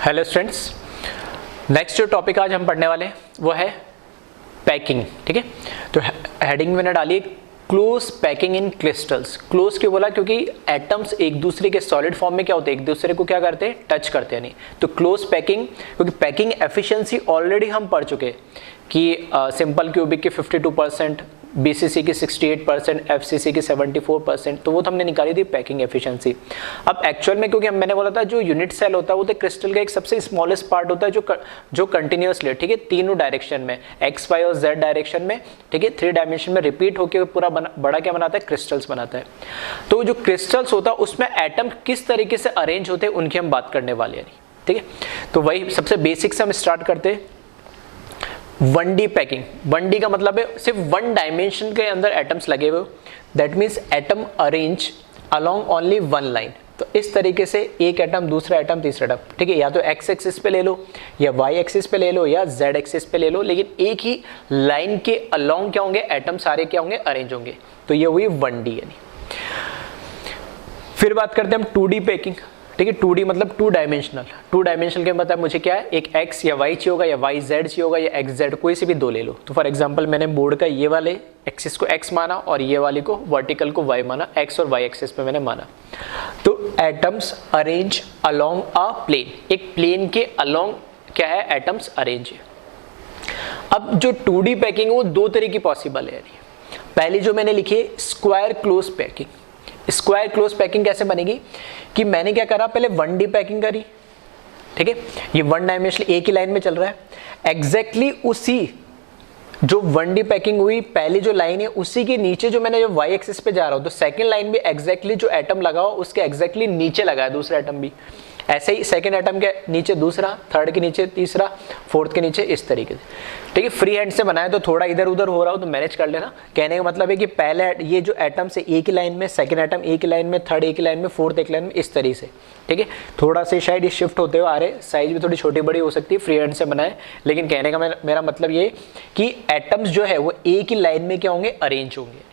Hello students, next जो topic आज हम पढ़ने वाले हैं वो है पैकिंग। ठीक है, तो हेडिंग मैंने डाली close packing in crystals. Close क्यों बोला? क्योंकि एटम्स एक दूसरे के सॉलिड फॉर्म में क्या होते हैं, एक दूसरे को क्या करते हैं, टच करते हैं नहीं। तो क्लोज पैकिंग, क्योंकि पैकिंग एफिशिएंसी ऑलरेडी हम पढ़ चुके हैं कि सिंपल क्यूबिक की 52%, बीसीसी की 68%, एफसीसी की 74%, तो वो तो हमने निकाली थी पैकिंग एफिशिएंसी। अब एक्चुअल में क्योंकि मैंने बोला था जो यूनिट सेल होता है वो तो क्रिस्टल का एक सबसे स्मॉलेस्ट पार्ट होता है जो कंटिन्यूअसली, ठीक है, तीनों डायरेक्शन में, एक्स वाई और जेड डायरेक्शन में, ठीक है, 3 डायमेंशन में रिपीट होकर पूरा बड़ा क्या बनाता है, क्रिस्टल्स बनाता है। तो जो क्रिस्टल्स होता है उसमें एटम किस तरीके से अरेंज होते हैं उनकी हम बात करने वाले हैं। ठीक है, तो वही सबसे बेसिक से हम स्टार्ट करते हैं। 1D पैकिंग, 1D का मतलब है सिर्फ 1 डायमेंशन के अंदर एटम्स लगे हुए, that means atom arrange along only 1 line. तो इस तरीके से एक एटम, दूसरा एटम, तीसरा एटम, ठीक है, या तो एक्स एक्सिस पे ले लो या वाई एक्सिस पे ले लो या जेड एक्सिस पे ले लो, लेकिन एक ही लाइन के अलोंग क्या होंगे, एटम सारे क्या होंगे, अरेंज होंगे। तो ये हुई 1D यानी। फिर बात करते हैं हम 2D पैकिंग। ठीक है, 2D मतलब 2 डायमेंशनल। 2 डायमेंशनल के मतलब मुझे क्या है, एक x या y चाहिए होगा या y z चाहिए होगा या x z, कोई से भी 2 ले लो। तो फॉर एग्जांपल मैंने बोर्ड का ये वाले एक्सिस को x माना और ये वाली को वर्टिकल को y माना, x और y एक्सिस पे मैंने माना। तो atoms arrange along a plane, एक प्लेन के अलोंग क्या है, एटम्स अरेंज है। अब जो 2D पैकिंग है वो 2 तरह की पॉसिबल है। पहली जो मैंने लिखी है square close packing. Square close packing कैसे बनेगी कि मैंने क्या करा, पहले 1D पैकिंग करी, ठीक है, ये 1 डायमेंशनल एक ही लाइन में चल रहा है। एग्जैक्टली उसी जो 1D पैकिंग हुई, पहली जो लाइन है उसी के नीचे जो मैंने जो y एक्सिस पे जा रहा हूं, तो सेकंड लाइन भी एग्जैक्टली जो एटम लगा हो उसके एग्जैक्टली नीचे लगा है दूसरा एटम भी। ऐसे ही सेकंड एटम के नीचे दूसरा, थर्ड के नीचे तीसरा, फोर्थ के नीचे, इस तरीके से। ठीक है, फ्री हैंड से बनाया तो थोड़ा इधर उधर हो रहा हो तो मैनेज कर लेना। कहने का मतलब है कि पहले ये जो एटम से एक ही लाइन में, सेकंड एटम एक ही लाइन में, थर्ड एक ही लाइन में, फोर्थ एक लाइन में, इस तरीके से। ठीक है, थोड़ा से शायद ये शिफ्ट होते हुए आ रहे, साइज भी थोड़ी छोटी बड़ी हो सकती है, फ्री हैंड से बनाए, लेकिन कहने का मेरा मतलब ये कि एटम्स जो है वो एक ही लाइन में क्या होंगे, अरेंज होंगे।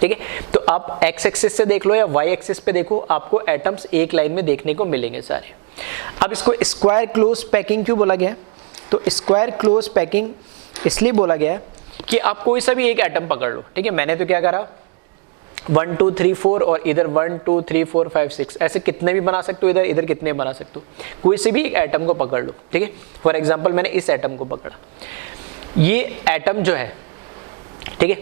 ठीक है, तो आप एक्स एक्सिस से देख लो या वाई एक्सिस पे देखो, आपको एटम्स एक लाइन में देखने को मिलेंगे सारे। अब इसको स्क्वायर क्लोज पैकिंग क्यों बोला गया है? तो स्क्वायर क्लोज पैकिंग इसलिए बोला गया है कि आप कोई सा भी एक एटम पकड़ लो। ठीक है, मैंने तो क्या करा, 1 2 3 4 और इधर 1 2 3 4 5 6, ऐसे कितने भी बना सकते हो, इधर इधर कितने बना सकते हो, कोई से भी एक एटम को पकड़ लो। ठीक है, फॉर एग्जाम्पल मैंने इस एटम को पकड़ा, ये एटम जो है, ठीक है,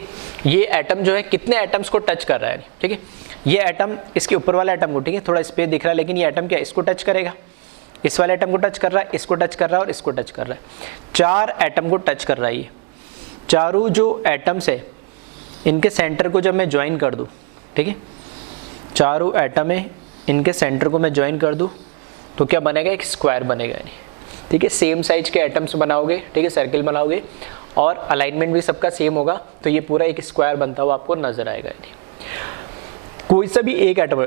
ये एटम जो है कितने एटम्स को टच कर रहा है। ठीक है, ये एटम इसके ऊपर वाला एटम को, ठीक है, थोड़ा स्पेस दिख रहा है, लेकिन ये एटम क्या, इसको टच करेगा, इस वाले एटम को टच कर रहा है, इसको टच कर रहा है और इसको टच कर रहा है। 4 एटम को टच कर रहा है ये। चारों जो एटम्स है इनके सेंटर को जब मैं ज्वाइन कर दूं, ठीक है, चारों एटम है इनके सेंटर को मैं ज्वाइन कर दूं तो क्या बनेगा, एक स्क्वायर बनेगा। ठीक है, सेम साइज के एटम्स बनाओगे, ठीक है, सर्किल बनाओगे और अलाइनमेंट भी सबका सेम होगा तो ये पूरा एक स्क्वायर बनता हुआ आपको नजर आएगा। कोई सा भी एक एटम,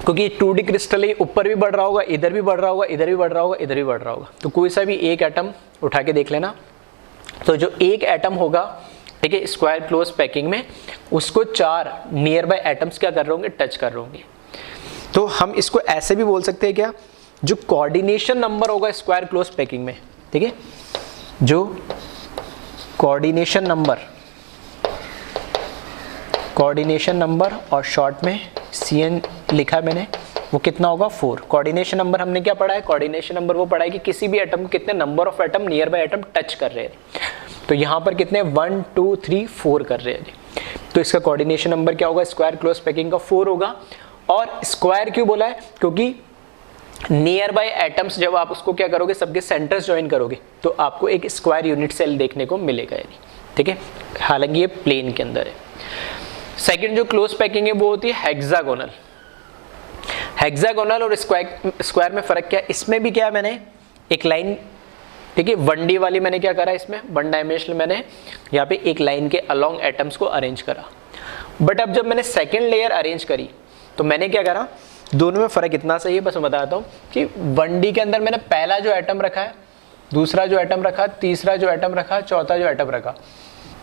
क्योंकि 2D क्रिस्टल है, ऊपर भी बढ़ रहा होगा, इधर भी बढ़ रहा होगा, इधर भी बढ़ रहा होगा, इधर भी बढ़ रहा होगा, तो कोई सा भी एक एटम उठा के देख लेना। तो जो एक एटम होगा, ठीक है, स्क्वायर क्लोज पैकिंग में, उसको 4 नियर बाय एटम्स क्या कर रहे होंगे, टच कर रहे होंगे। तो हम इसको ऐसे भी बोल सकते हैं क्या, जो कोऑर्डिनेशन नंबर होगा स्क्वायर क्लोज पैकिंग में, ठीक है, जो कोऑर्डिनेशन नंबर और शॉर्ट में CN लिखा है मैंने, वो कितना होगा, 4। कोऑर्डिनेशन नंबर हमने क्या पढ़ा है, कोऑर्डिनेशन नंबर वो पढ़ा है कि किसी भी एटम को कितने number of atom near by atom touch कर रहे हैं। तो यहाँ पर कितने 1 2 3 4 कर रहे हैं, तो इसका कोऑर्डिनेशन नंबर क्या होगा, स्क्वायर क्लोज पैकिंग का 4 होगा। और स्क्वायर क्यों बोला है, क्योंकि नियर बाय एटम्स जब आप उसको क्या करोगे, सबके सेंटर्स ज्वाइन करोगे तो आपको एक स्क्वायर यूनिट सेल देखने को मिलेगा। ठीक है, हालांकि ये प्लेन के अंदर है। सेकंड जो क्लोज पैकिंग है वो होती है हेक्सागोनल। हेक्सागोनल और स्क्वायर में फर्क क्या है, इसमें भी क्या है, मैंने एक लाइन, ठीक है, 1D वाली मैंने क्या करा, इसमें 1 डायमेंशनल मैंने यहाँ पे एक लाइन के अलोंग एटम्स को अरेंज करा। बट अब जब मैंने सेकेंड लेयर अरेंज करी तो मैंने क्या करा, दोनों में फर्क इतना सही है, बस मैं बताता हूँ कि 1D के अंदर मैंने पहला जो एटम रखा है, दूसरा जो एटम रखा, तीसरा जो एटम रखा, चौथा जो एटम रखा,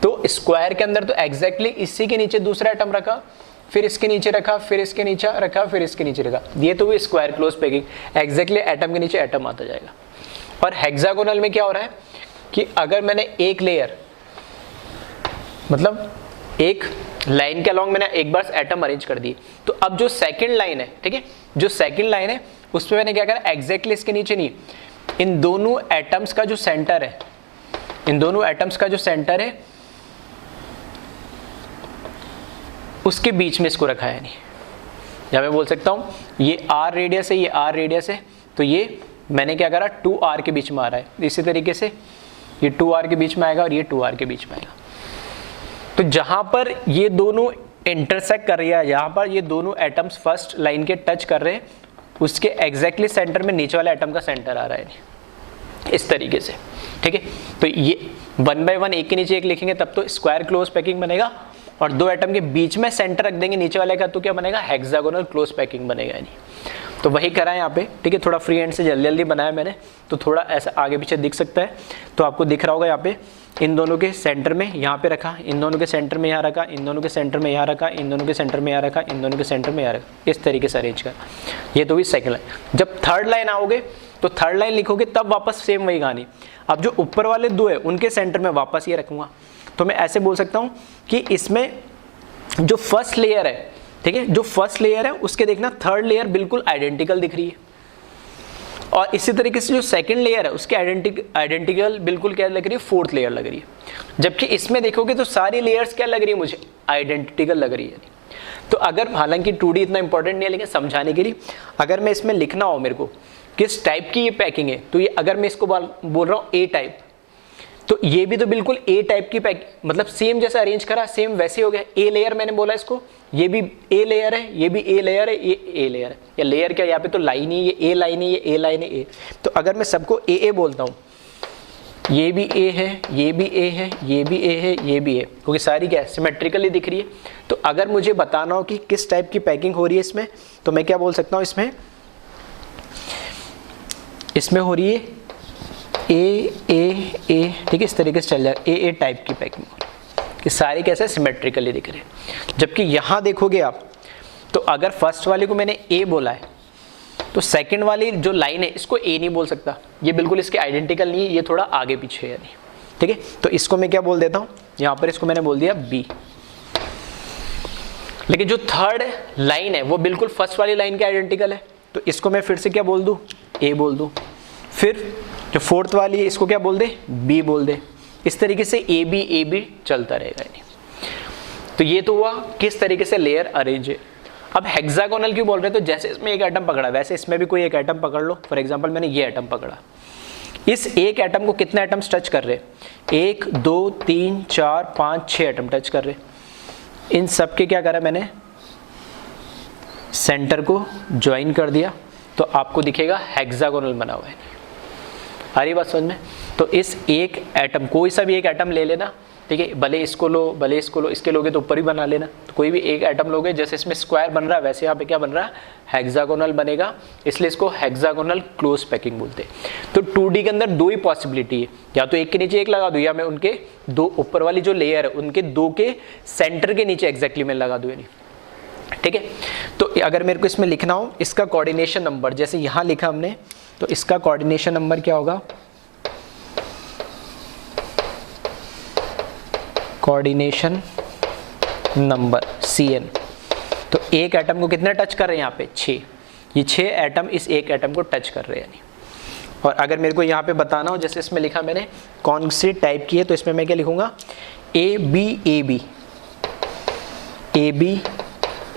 तो स्क्वायर के अंदर तो एग्जैक्टली इसी के नीचे दूसरा एटम रखा फिर इसके नीचे रखा, फिर इसके नीचे रखा, फिर इसके नीचे रखा, ये तो हुई square close packing. Exactly atom के नीचे एटम आता जाएगा। और हेक्सागोनल में क्या हो रहा है कि अगर मैंने एक लेयर, मतलब एक लाइन के अलॉन्ग मैंने एक बार एटम अरेंज कर दी, तो अब जो सेकंड लाइन है, ठीक है, जो सेकंड लाइन है उसमें मैंने क्या करा, एग्जैक्टली इसके नीचे नहीं, इन दोनों एटम्स का जो सेंटर है, इन दोनों एटम्स का जो सेंटर है उसके बीच में इसको रखा है। नहीं, या मैं बोल सकता हूं ये आर रेडियस है, ये आर रेडियस है, तो ये मैंने क्या करा, 2r के बीच में आ रहा है। इसी तरीके से ये 2r के बीच में आएगा और ये 2r के बीच में आएगा। तो जहां पर ये दोनों इंटरसेक्ट कर रही है, यहाँ पर ये दोनों एटम्स फर्स्ट लाइन के टच कर रहे हैं, उसके एग्जैक्टली सेंटर में नीचे वाले एटम का सेंटर आ रहा है इस तरीके से, ठीक है। तो ये 1 by 1 एक के नीचे एक लिखेंगे तब तो स्क्वायर क्लोज पैकिंग बनेगा, और दो एटम के बीच में सेंटर रख देंगे नीचे वाले का तो क्या बनेगा, हेक्सागोनल क्लोज पैकिंग बनेगा। यानी तो वही करा है यहाँ पे, ठीक है। थोड़ा फ्री हैंड से जल्दी जल्दी बनाया मैंने, तो थोड़ा ऐसा आगे पीछे दिख सकता है, तो आपको दिख रहा होगा यहाँ पे इन दोनों के सेंटर में यहाँ पे रखा, इन दोनों के सेंटर में यहाँ रखा, इन दोनों के सेंटर में यहाँ रखा, इन दोनों के सेंटर में यहाँ रखा, इन दोनों के सेंटर में यहाँ रखा, इस तरीके से अरेंज कर। ये तो भी सेकंड लाइन। जब थर्ड लाइन आओगे तो थर्ड लाइन लिखोगे तब वापस सेम वही कहानी। अब जो ऊपर वाले दो है उनके सेंटर में वापस ये रखूंगा, तो मैं ऐसे बोल सकता हूँ कि इसमें जो फर्स्ट लेयर है, ठीक है, जो फर्स्ट लेयर है उसके देखना थर्ड लेयर बिल्कुल आइडेंटिकल दिख रही है, और इसी तरीके से जो सेकंड लेयर है उसके आइडेंटिकल बिल्कुल क्या लग रही है, फोर्थ लेयर लग रही है। जबकि इसमें देखोगे तो सारी लेयर्स क्या लग रही है, मुझे आइडेंटिकल लग रही है। तो अगर, हालांकि 2D इतना इंपॉर्टेंट नहीं है, लेकिन समझाने के लिए अगर मैं इसमें लिखना हो मेरे को किस टाइप की ये पैकिंग है, तो ये अगर मैं इसको बोल रहा हूँ ए टाइप, तो ये भी तो बिल्कुल ए टाइप की पैक, मतलब सेम जैसा अरेंज करा सेम वैसे हो गया। ए लेयर मैंने बोला इसको, ये भी ए लेयर है, ये भी ए लेयर है, ये ए लेयर है, या लेयर क्या, यहाँ पे तो लाइन ही, ये ए लाइन है, ये ए लाइन है, ए। तो अगर मैं सबको ए बोलता हूँ, ये भी ए है, ये भी ए है, ये भी ए है, ये भी ए, क्योंकि सारी क्या है, सिमेट्रिकली दिख रही है। तो अगर मुझे बताना हो कि किस टाइप की पैकिंग हो रही है इसमें, तो मैं क्या बोल सकता हूँ, इसमें हो रही है ए ए ए, ठीक है, इस तरीके से चल जाए, ए ए टाइप की पैकिंग हो रही है कि सारे कैसे सिमेट्रिकली दिख रहे हैं। जबकि यहाँ देखोगे आप, तो अगर फर्स्ट वाले को मैंने ए बोला है, तो सेकंड वाली जो लाइन है इसको ए नहीं बोल सकता, ये बिल्कुल इसके आइडेंटिकल नहीं है, ये थोड़ा आगे पीछे है, ठीक है। तो इसको मैं क्या बोल देता हूँ, यहाँ पर इसको मैंने बोल दिया बी। लेकिन जो थर्ड लाइन है वो बिल्कुल फर्स्ट वाली लाइन के आइडेंटिकल है, तो इसको मैं फिर से क्या बोल दूँ, ए बोल दूँ। फिर जो फोर्थ वाली है इसको क्या बोल दे, बी बोल दे। इस तरीके से ए बी चलता रहेगा। तो ये तो हुआ किस तरीके से लेयर अरेंज है। अब हेक्सागोनल क्यों बोल रहे हैं, तो जैसे इसमें एक एटम पकड़ा, वैसे इसमें भी कोई एक एटम पकड़ लो। फॉर एग्जांपल मैंने ये एटम पकड़ा, इस एक एटम को कितने एटम्स टच कर रहे, 1 2 3 4 5 6 एटम टच कर रहे। इन सब के क्या करा मैंने, सेंटर को ज्वाइन कर दिया, तो आपको दिखेगा हेक्सागोनल बना हुआ है। आ रही बात समझ में। तो इस एक एटम, कोई सा भी एक एटम ले लेना, ठीक है, भले इसको लो भले इसको लो, इसके लोगे तो ऊपर ही बना लेना। तो कोई भी एक एटम लोगे, जैसे इसमें स्क्वायर बन रहा है वैसे यहाँ पे क्या बन रहा है, हेक्सागोनल बनेगा, इसलिए इसको हेक्सागोनल क्लोज पैकिंग बोलते हैं। तो 2D के अंदर दो ही पॉसिबिलिटी है, या तो एक के नीचे एक लगा दूँ, या मैं उनके दो ऊपर वाली जो लेयर है उनके दो के सेंटर के नीचे एग्जैक्टली मैं लगा दूँ, यानी ठीक है। तो अगर मेरे को इसमें लिखना हो इसका कोऑर्डिनेशन नंबर, जैसे यहाँ लिखा हमने, तो इसका कोऑर्डिनेशन नंबर क्या होगा, कोऑर्डिनेशन नंबर CN। तो एक एटम को कितने टच कर रहे हैं यहाँ पे, 6। ये 6 एटम इस एक एटम को टच कर रहे हैं यानी। और अगर मेरे को यहाँ पे बताना हो, जैसे इसमें लिखा मैंने कौन सी टाइप की है, तो इसमें मैं क्या लिखूंगा, AB AB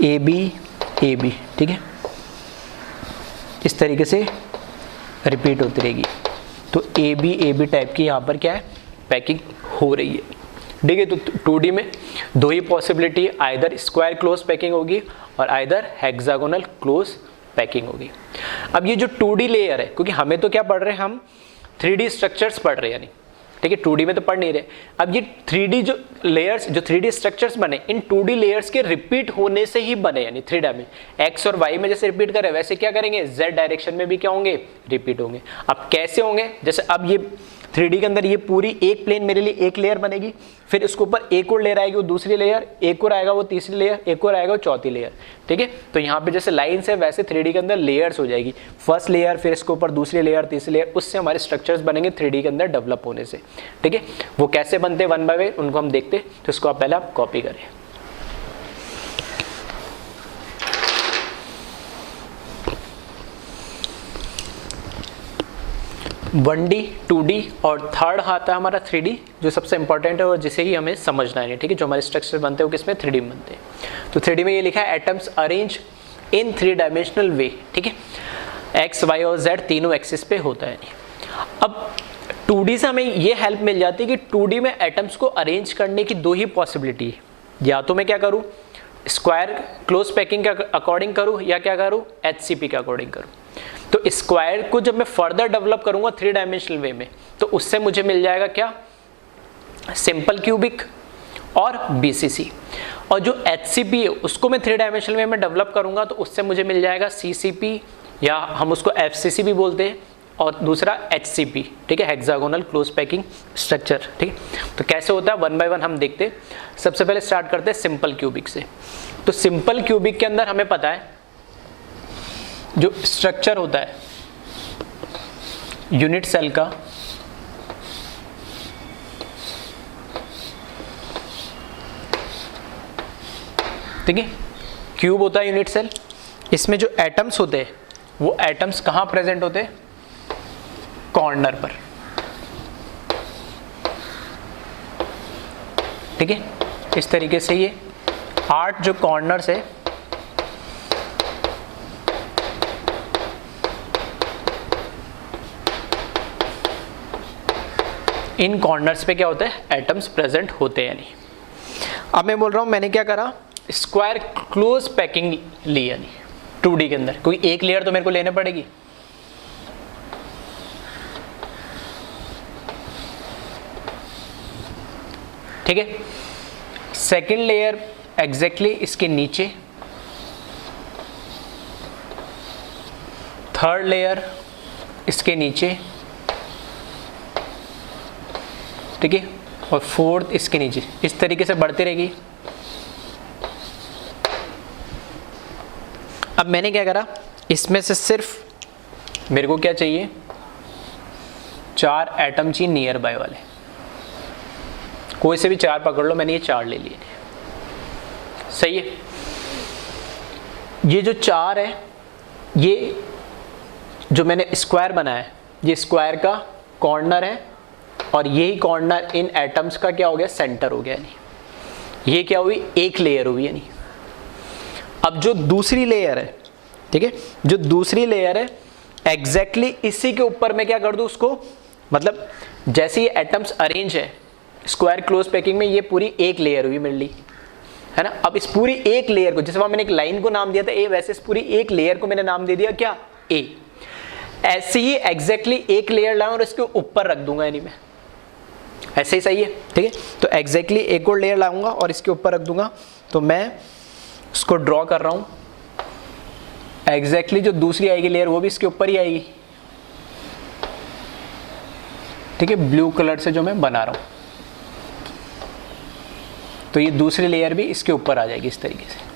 AB AB, ठीक है, इस तरीके से रिपीट होती रहेगी। तो AB टाइप की यहाँ पर क्या है, पैकिंग हो रही है, ठीक है। तो 2D में दो ही possibility, either square close packing होगी और आइदर हेक्सागोनल क्लोज पैकिंग होगी। अब ये जो 2D लेयर है, क्योंकि हमें तो क्या पढ़ रहे हैं, हम 3D स्ट्रक्चर्स पढ़ रहे हैं यानी, ठीक है, 2D में तो पढ़ नहीं रहे। अब ये 3D जो लेयर्स, जो 3D स्ट्रक्चर्स बने, इन 2D लेयर्स के रिपीट होने से ही बने, यानी 3 डायमेंशन एक्स और वाई में जैसे रिपीट करें वैसे क्या करेंगे, Z डायरेक्शन में भी क्या होंगे, रिपीट होंगे। अब कैसे होंगे, जैसे अब ये 3D के अंदर ये पूरी एक प्लेन मेरे लिए एक लेयर बनेगी, फिर इसके ऊपर एक और लेयर आएगी वो दूसरी लेयर, एक और आएगा वो तीसरी लेयर, एक और आएगा वो चौथी लेयर, ठीक है। तो यहाँ पे जैसे लाइन्स है वैसे 3D के अंदर लेयर्स हो जाएगी, फर्स्ट लेयर, फिर इसके ऊपर दूसरी लेयर, तीसरी लेयर, उससे हमारे स्ट्रक्चर्स बनेंगे 3D के अंदर डेवलप होने से, ठीक है। वो कैसे बनते हैं वन बाय वन उनको हम देखते, तो इसको आप पहले आप कॉपी करें। 1D 2D और थर्ड आता है हमारा 3D, जो सबसे इंपॉर्टेंट है और जिसे ही हमें समझना है, ठीक है। जो हमारे स्ट्रक्चर बनते हैं वो किसमें 3D में बनते हैं। तो 3D में ये लिखा है एटम्स अरेंज इन 3 डायमेंशनल वे, ठीक है। एक्स वाई और जेड तीनों एक्सिस पे होता है। अब 2D से हमें ये हेल्प मिल जाती है कि 2D में एटम्स को अरेंज करने की दो ही पॉसिबिलिटी है, या तो मैं क्या करूँ स्क्वायर क्लोज पैकिंग के अकॉर्डिंग करूँ, या क्या करूँ HCP के अकॉर्डिंग करूँ। तो स्क्वायर को जब मैं फर्दर डेवलप करूंगा 3 डायमेंशनल वे में, तो उससे मुझे मिल जाएगा क्या सिंपल क्यूबिक और BCC, और जो HCP है उसको मैं 3 डायमेंशनल वे में डेवलप करूंगा तो उससे मुझे मिल जाएगा CCP, या हम उसको FCC भी बोलते हैं, और दूसरा HCP, ठीक है, हेक्सागोनल क्लोज पैकिंग स्ट्रक्चर, ठीक है। तो कैसे होता है वन बाय वन हम देखते हैं। सबसे पहले स्टार्ट करते हैं सिंपल क्यूबिक से। तो सिंपल क्यूबिक के अंदर हमें पता है जो स्ट्रक्चर होता है यूनिट सेल का, ठीक है, क्यूब होता है यूनिट सेल। इसमें जो एटम्स होते हैं वो एटम्स कहाँ प्रेजेंट होते हैं, कॉर्नर पर, ठीक है। इस तरीके से ये 8 जो कॉर्नर्स है इन कॉर्नर्स पे क्या होता है एटम्स प्रेजेंट होते हैं। यानी अब मैं बोल रहा हूं मैंने क्या करा स्क्वायर क्लोज पैकिंग ली, यानी 2D के अंदर कोई एक लेयर तो मेरे को लेने पड़ेगी, ठीक है। सेकेंड लेयर एग्जैक्टली इसके नीचे, थर्ड लेयर इसके नीचे, ठीक है, और फोर्थ इसके नीचे, इस तरीके से बढ़ती रहेगी। अब मैंने क्या करा इसमें से सिर्फ मेरे को क्या चाहिए 4 एटम चाहिए नियर बाय वाले, कोई से भी 4 पकड़ लो, मैंने ये 4 ले लिए, सही है। ये जो 4 है ये जो मैंने स्क्वायर बनाया है ये स्क्वायर का कॉर्नर है, और यही कॉर्नर इन एटम्स का क्या हो गया सेंटर हो गया, यानी ये क्या हुई एक लेयर हुई। यानी अब जो दूसरी लेयर है, ठीक है, जो दूसरी लेयर है एग्जैक्टली इसी के ऊपर मैं क्या कर दूं उसको, मतलब जैसे ये एटम्स अरेंज है स्क्वायर क्लोज पैकिंग में, ये पूरी एक लेयर हुई मेरे लिए, है ना। अब इस पूरी एक लेयर को, जैसे वहां मैंने एक लाइन को नाम दिया था ए, वैसे इस पूरी एक लेयर को मैंने नाम दे दिया क्या ए। ऐसे ही एग्जैक्टली एक लेयर लाऊं और इसके ऊपर रख दूंगा, यानी मैं ऐसे ही सही है, ठीक है। तो एग्जैक्टली एक और लेयर लाऊंगा और इसके ऊपर रख दूंगा, तो मैं उसको ड्रॉ कर रहा हूं। एग्जैक्टली जो दूसरी आएगी लेयर वो भी इसके ऊपर ही आएगी, ठीक है, ब्लू कलर से जो मैं बना रहा हूं, तो ये दूसरी लेयर भी इसके ऊपर आ जाएगी इस तरीके से।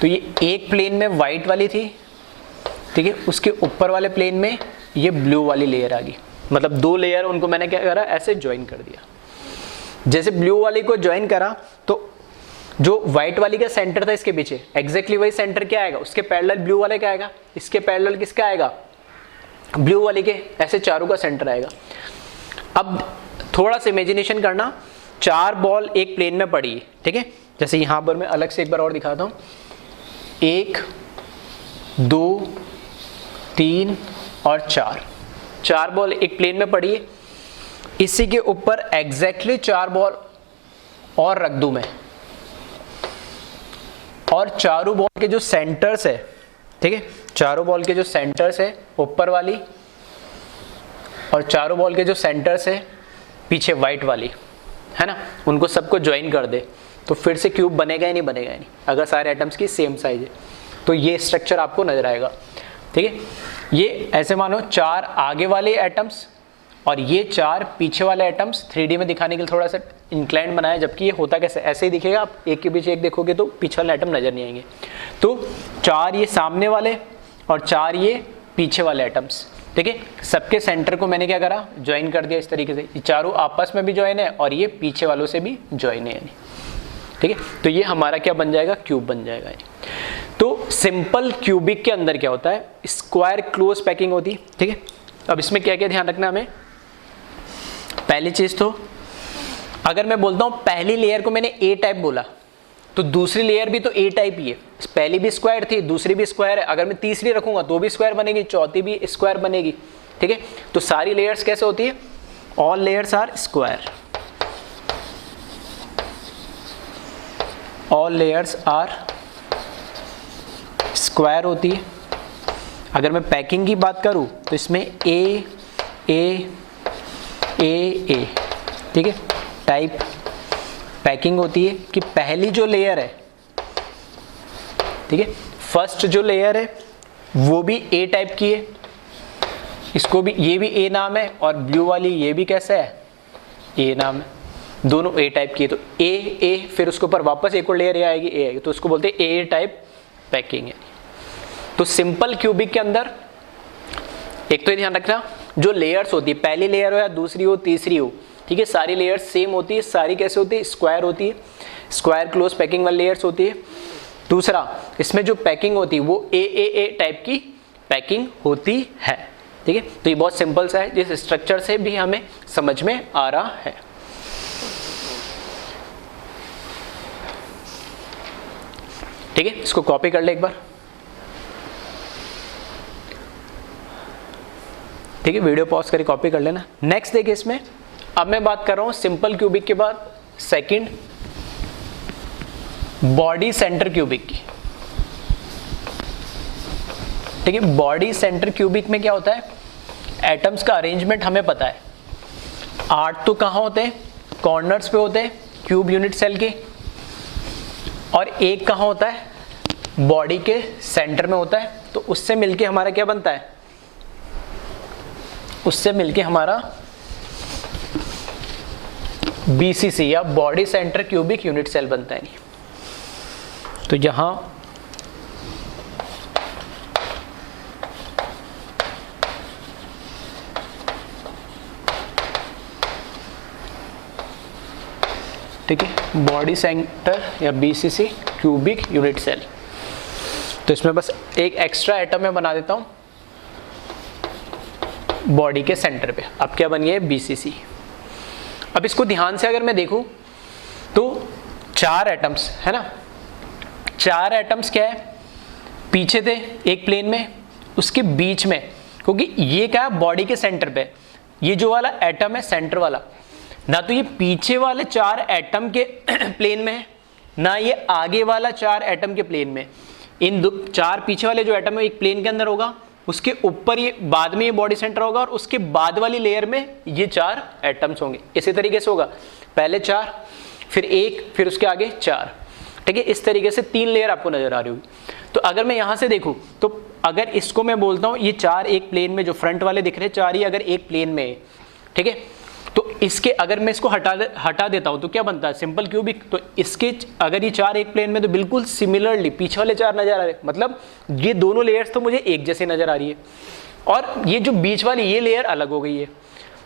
तो ये एक प्लेन में व्हाइट वाली थी, ठीक है, उसके ऊपर वाले प्लेन में ये ब्लू वाली लेयर आ गई, मतलब 2 लेयर उनको मैंने क्या करा ऐसे ज्वाइन कर दिया। जैसे ब्लू वाली को ज्वाइन करा तो जो व्हाइट वाली का सेंटर था इसके पीछे एग्जैक्टली वही सेंटर क्या आएगा उसके पैरेलल ब्लू वाले का आएगा, इसके पैरेलल किसका आएगा ब्लू वाली के, ऐसे चारों का सेंटर आएगा। अब थोड़ा सा इमेजिनेशन करना, 4 बॉल एक प्लेन में पड़ी है, ठीक है, जैसे यहां पर मैं अलग से एक बार और दिखाता हूं, 1 2 3 और 4 बॉल एक प्लेन में पड़ी है, इसी के ऊपर एग्जैक्टली 4 बॉल और रख दूं मैं, और चारों बॉल के जो सेंटर्स है, ठीक है, चारों बॉल के जो सेंटर्स है ऊपर वाली और चारों बॉल के जो सेंटर्स है पीछे वाइट वाली, है ना, उनको सबको ज्वाइन कर दे, तो फिर से क्यूब बनेगा या नहीं बनेगा, नहीं अगर सारे एटम्स की सेम साइज है। तो ये स्ट्रक्चर आपको नजर आएगा, ठीक है। ये ऐसे मानो 4 आगे वाले एटम्स और ये 4 पीछे वाले एटम्स 3D में दिखाने के लिए थोड़ा सा इंक्लाइंड बनाया, जबकि ये होता कैसे, ऐसे ही दिखेगा, आप एक के पीछे एक देखोगे तो पीछे वाले एटम नजर नहीं आएंगे। तो 4 ये सामने वाले और 4 ये पीछे वाले एटम्स, ठीक है। सबके सेंटर को मैंने क्या करा, ज्वाइन कर दिया इस तरीके से, ये चारों आपस में भी ज्वाइन है और ये पीछे वालों से भी ज्वाइन है, यानी ठीक है। तो ये हमारा क्या बन जाएगा, क्यूब बन जाएगा। तो सिंपल क्यूबिक के अंदर क्या होता है, स्क्वायर क्लोज पैकिंग होती है, ठीक है। अब इसमें क्या क्या ध्यान रखना हमें, पहली चीज तो अगर मैं बोलता हूं पहली लेयर को मैंने ए टाइप बोला तो दूसरी लेयर भी तो ए टाइप ही है, पहली भी स्क्वायर थी, दूसरी भी स्क्वायर है, अगर मैं तीसरी रखूंगा तो भी स्क्वायर बनेगी, चौथी भी स्क्वायर बनेगी, ठीक है। तो सारी लेयर्स कैसे होती है, all layers are square, all layers are square होती है। अगर मैं पैकिंग की बात करूं तो इसमें ए ए ए ए, ठीक है, टाइप पैकिंग होती है कि पहली जो लेयर है, ठीक है, फर्स्ट जो लेयर है वो भी ए टाइप की है, इसको भी, ये भी ए नाम है और ब्लू वाली ये भी कैसा है, ए नाम है, दोनों ए टाइप की है। तो ए ए फिर उसके ऊपर वापस एक और लेयर ए आएगी, ए आएगी, तो उसको बोलते हैं ए टाइप पैकिंग है। तो सिंपल क्यूबिक के अंदर एक तो ध्यान रखना, जो लेयर्स होती है, पहली लेयर हो या दूसरी हो तीसरी हो, ठीक है, सारी लेयर्स सेम होती है, सारी कैसे होती है, स्क्वायर होती है, स्क्वायर क्लोज पैकिंग वाली लेयर्स होती है। दूसरा, इसमें जो पैकिंग होती है वो ए टाइप की पैकिंग होती है, ठीक है। तो ये बहुत सिंपल सा है, जिस स्ट्रक्चर से भी हमें समझ में आ रहा है। ठीक है, इसको कॉपी कर ले एक बार, ठीक है, वीडियो पॉज करके कॉपी कर लेना। नेक्स्ट देखिए, इसमें अब मैं बात कर रहा हूं सिंपल क्यूबिक के बाद सेकंड बॉडी सेंटर क्यूबिक की, ठीक है। बॉडी सेंटर क्यूबिक में क्या होता है, एटम्स का अरेंजमेंट हमें पता है, 8 तो कहां होते हैं, कॉर्नर्स पे होते हैं क्यूब यूनिट सेल के, और एक कहां होता है, बॉडी के सेंटर में होता है। तो उससे मिलके हमारा क्या बनता है, उससे मिलके हमारा BCC या body centre cubic unit cell बनता है। तो यहां ठीक है, बॉडी सेंटर या BCC क्यूबिक यूनिट सेल। तो इसमें बस एक एक्स्ट्रा एटम मैं बना देता हूं बॉडी के सेंटर पे। अब क्या बन गया, BCC। अब इसको ध्यान से अगर मैं देखूं तो 4 एटम्स है ना, 4 एटम्स क्या है, पीछे थे एक प्लेन में, उसके बीच में, क्योंकि ये क्या है बॉडी के सेंटर पे, ये जो वाला एटम है सेंटर वाला, ना तो ये पीछे वाले 4 एटम के प्लेन में है, ना ये आगे वाला 4 एटम के प्लेन में। इन 4 पीछे वाले जो एटम है एक प्लेन के अंदर होगा, उसके ऊपर ये बाद में ये बॉडी सेंटर होगा, और उसके बाद वाली लेयर में ये 4 एटम्स होंगे। इसी तरीके से होगा, पहले 4 फिर 1 फिर उसके आगे 4, ठीक है। इस तरीके से 3 लेयर आपको नजर आ रही होगी। तो अगर मैं यहां से देखूं तो अगर इसको मैं बोलता हूं ये 4 एक प्लेन में, जो फ्रंट वाले दिख रहे 4 ही अगर एक प्लेन में है, ठीक है, तो इसके अगर मैं इसको हटा देता हूं तो क्या बनता है, सिंपल क्यूबिक। तो इसके अगर ये 4 एक प्लेन में, तो बिल्कुल सिमिलरली पीछे वाले 4 नजर आ रहे हैं, मतलब ये दोनों लेयर्स तो मुझे एक जैसे नजर आ रही है, और ये जो बीच वाली ये लेयर अलग हो गई है।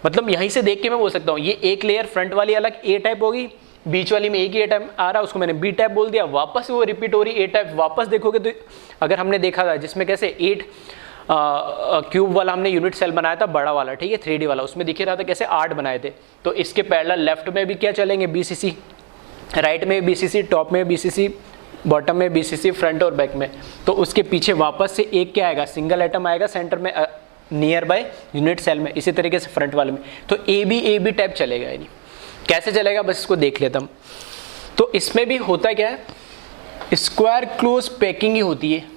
मतलब यहीं से देख के मैं बोल सकता हूँ ये एक लेयर फ्रंट वाली अलग ए टाइप होगी, बीच वाली में एक ही ए टाइप आ रहा है, उसको मैंने बी टाइप बोल दिया, वापस वो रिपीट हो रही ए टाइप। वापस देखोगे तो अगर हमने देखा था जिसमें कैसे 8 क्यूब वाला हमने यूनिट सेल बनाया था बड़ा वाला, ठीक है, 3D वाला, उसमें दिख रहा था कैसे 8 बनाए थे। तो इसके पैरेलल लेफ्ट में भी क्या चलेंगे, BCC, राइट में BCC, टॉप में BCC, बॉटम में BCC, फ्रंट और बैक में। तो उसके पीछे वापस से एक क्या आएगा, सिंगल एटम आएगा सेंटर में नियर बाय यूनिट सेल में। इसी तरीके से फ्रंट वाले में तो ए बी टाइप चलेगा, यानी कैसे चलेगा बस इसको देख लेता हूं। तो इसमें भी होता क्या है, स्क्वायर क्लोज पैकिंग ही होती है।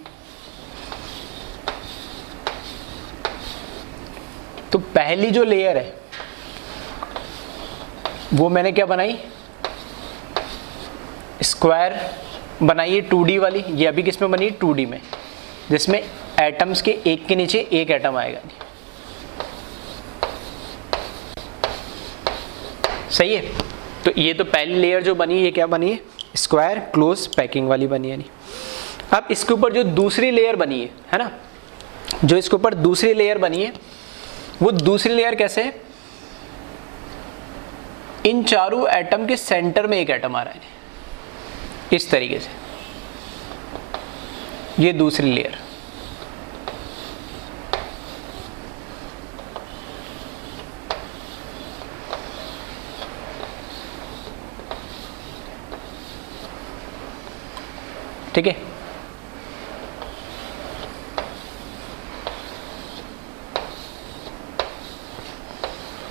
तो पहली जो लेयर है वो मैंने क्या बनाई, स्क्वायर बनाइए 2D वाली, ये अभी किस में बनी 2D में, जिसमें एटम्स के एक के नीचे एक एटम आएगा। सही है। तो ये तो पहली लेयर जो बनी ये क्या बनी है, स्क्वायर क्लोज पैकिंग वाली बनी है। नहीं, अब इसके ऊपर जो दूसरी लेयर बनी है ना, जो इसके ऊपर दूसरी लेयर बनी है, वो दूसरी लेयर कैसे है, इन चारों एटम के सेंटर में एक एटम आ रहा है इस तरीके से, ये दूसरी लेयर। ठीक है,